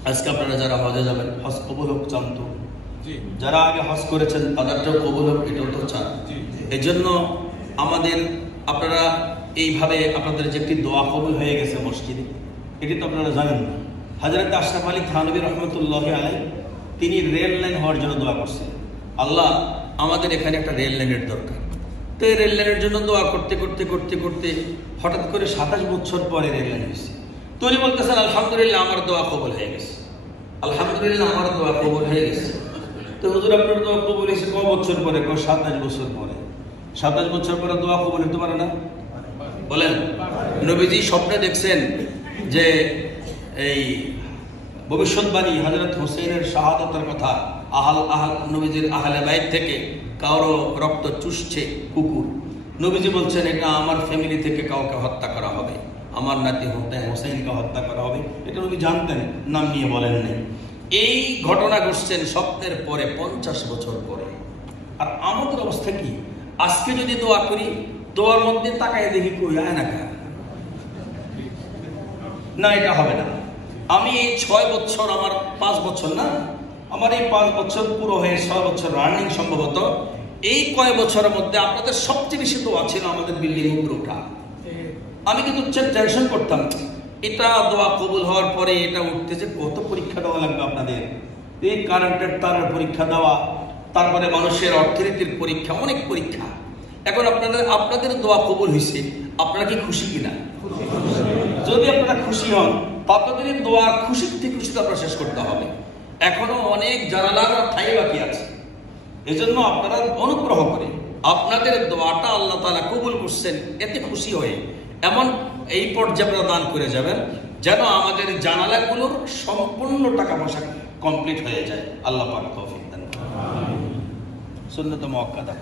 আজকে আপনারা যারা হজে যাবেন, হজ কবুল হোক চান তো? যারা আগে হজ করেছেন তাদেরটাও কবুল হোক, এটাও তো চান। এই জন্য আপনারা এইভাবে আপনাদের যে একটি দোয়া কবুল হয়ে গেছে মসজিদে, এটি তো আপনারা জানেন না। হযরত আশরাফ আলী থানভী রহমতুল্লাহ আলাইহি তিনি রেল লাইন হওয়ার জন্য দোয়া করছেন, আল্লাহ আমাদের এখানে একটা রেল লাইনের দরকার। তো এই রেললাইনের জন্য দোয়া করতে করতে করতে করতে হঠাৎ করে 27 বছর পরে রেললাইন হয়েছে। তো উনি বলতেছেন আলহামদুলিল্লাহ আমার দোয়া কবুল হয়ে গেছে, আলহামদুলিল্লাহ আমার দোয়া কবুল হয়ে গেছে। তো হুজুর আপনার দোয়া কবুল হয়েছে ক বছর পরে? 27 বছর পরে। 27 বছর পরে দোয়া কবুল হতে পারে না? বলেন। নবীজি স্বপ্নে দেখছেন যে এই ভবিষ্যৎবাণী হযরত হুসাইনের শাহাদাতের কথা, নবীজির আহলে বাইত থেকে কারো রক্ত চুষছে কুকুর। নবীজি বলছেন এটা আমার ফ্যামিলি থেকে কাউকে হত্যা করা হবে, আমার নাতি হুসাইনকে হত্যা করা হবে। এটা নবী জানতেন, নাম নিয়ে বলেন নাই। এই ঘটনা ঘটছেন স্বপ্নের পরে 50 বছর পরে। আর আমাদের অবস্থা কি? আজকে যদি দোয়া করি, দোয়ার মধ্যে তাকায় দেখি কই আয় না, না এটা হবে না। আমি এই 6 বছর, আমার 5 বছর না, আমার এই 5 বছর পুরো হয়ে 6 বছর রানিং সম্ভবত। এই কয় বছরের মধ্যে আপনাদের সবচেয়ে বেশি দোয়া ছিল আমাদের বিল্ডিং উপরে ওঠা। আমি কিন্তু টেনশন করতাম, এটা দোয়া কবুল হওয়ার পরে এটা উঠতে যে কত পরীক্ষা দেওয়া লাগবে আপনাদের। এই কারেন্টের তারের পরীক্ষা দেওয়া, তারপরে মানুষের অর্থনীতির পরীক্ষা, অনেক পরীক্ষা। এখন আপনাদের দোয়া কবুল হয়েছে, আপনারা কি খুশি কিনা? যদি আপনারা খুশি হন, আপনাদের দোয়া খুশিতে আপনারা শেষ করতে হবে। এখনো অনেক জানালার ঠাই বাকি আছে। এজন্য আপনারা অনুগ্রহ করে আপনাদের দোয়াটা আল্লাহ তাআলা কবুল করছেন, এতে খুশি হয়ে এমন এই পর্যায়ে আপনারা দান করে যাবেন যেন আমাদের জানালাগুলোর সম্পূর্ণ টাকা পয়সা কমপ্লিট হয়ে যায়। আল্লাহ পাক তৌফিক দান করুন। সুন্নাত মুআক্কাদা।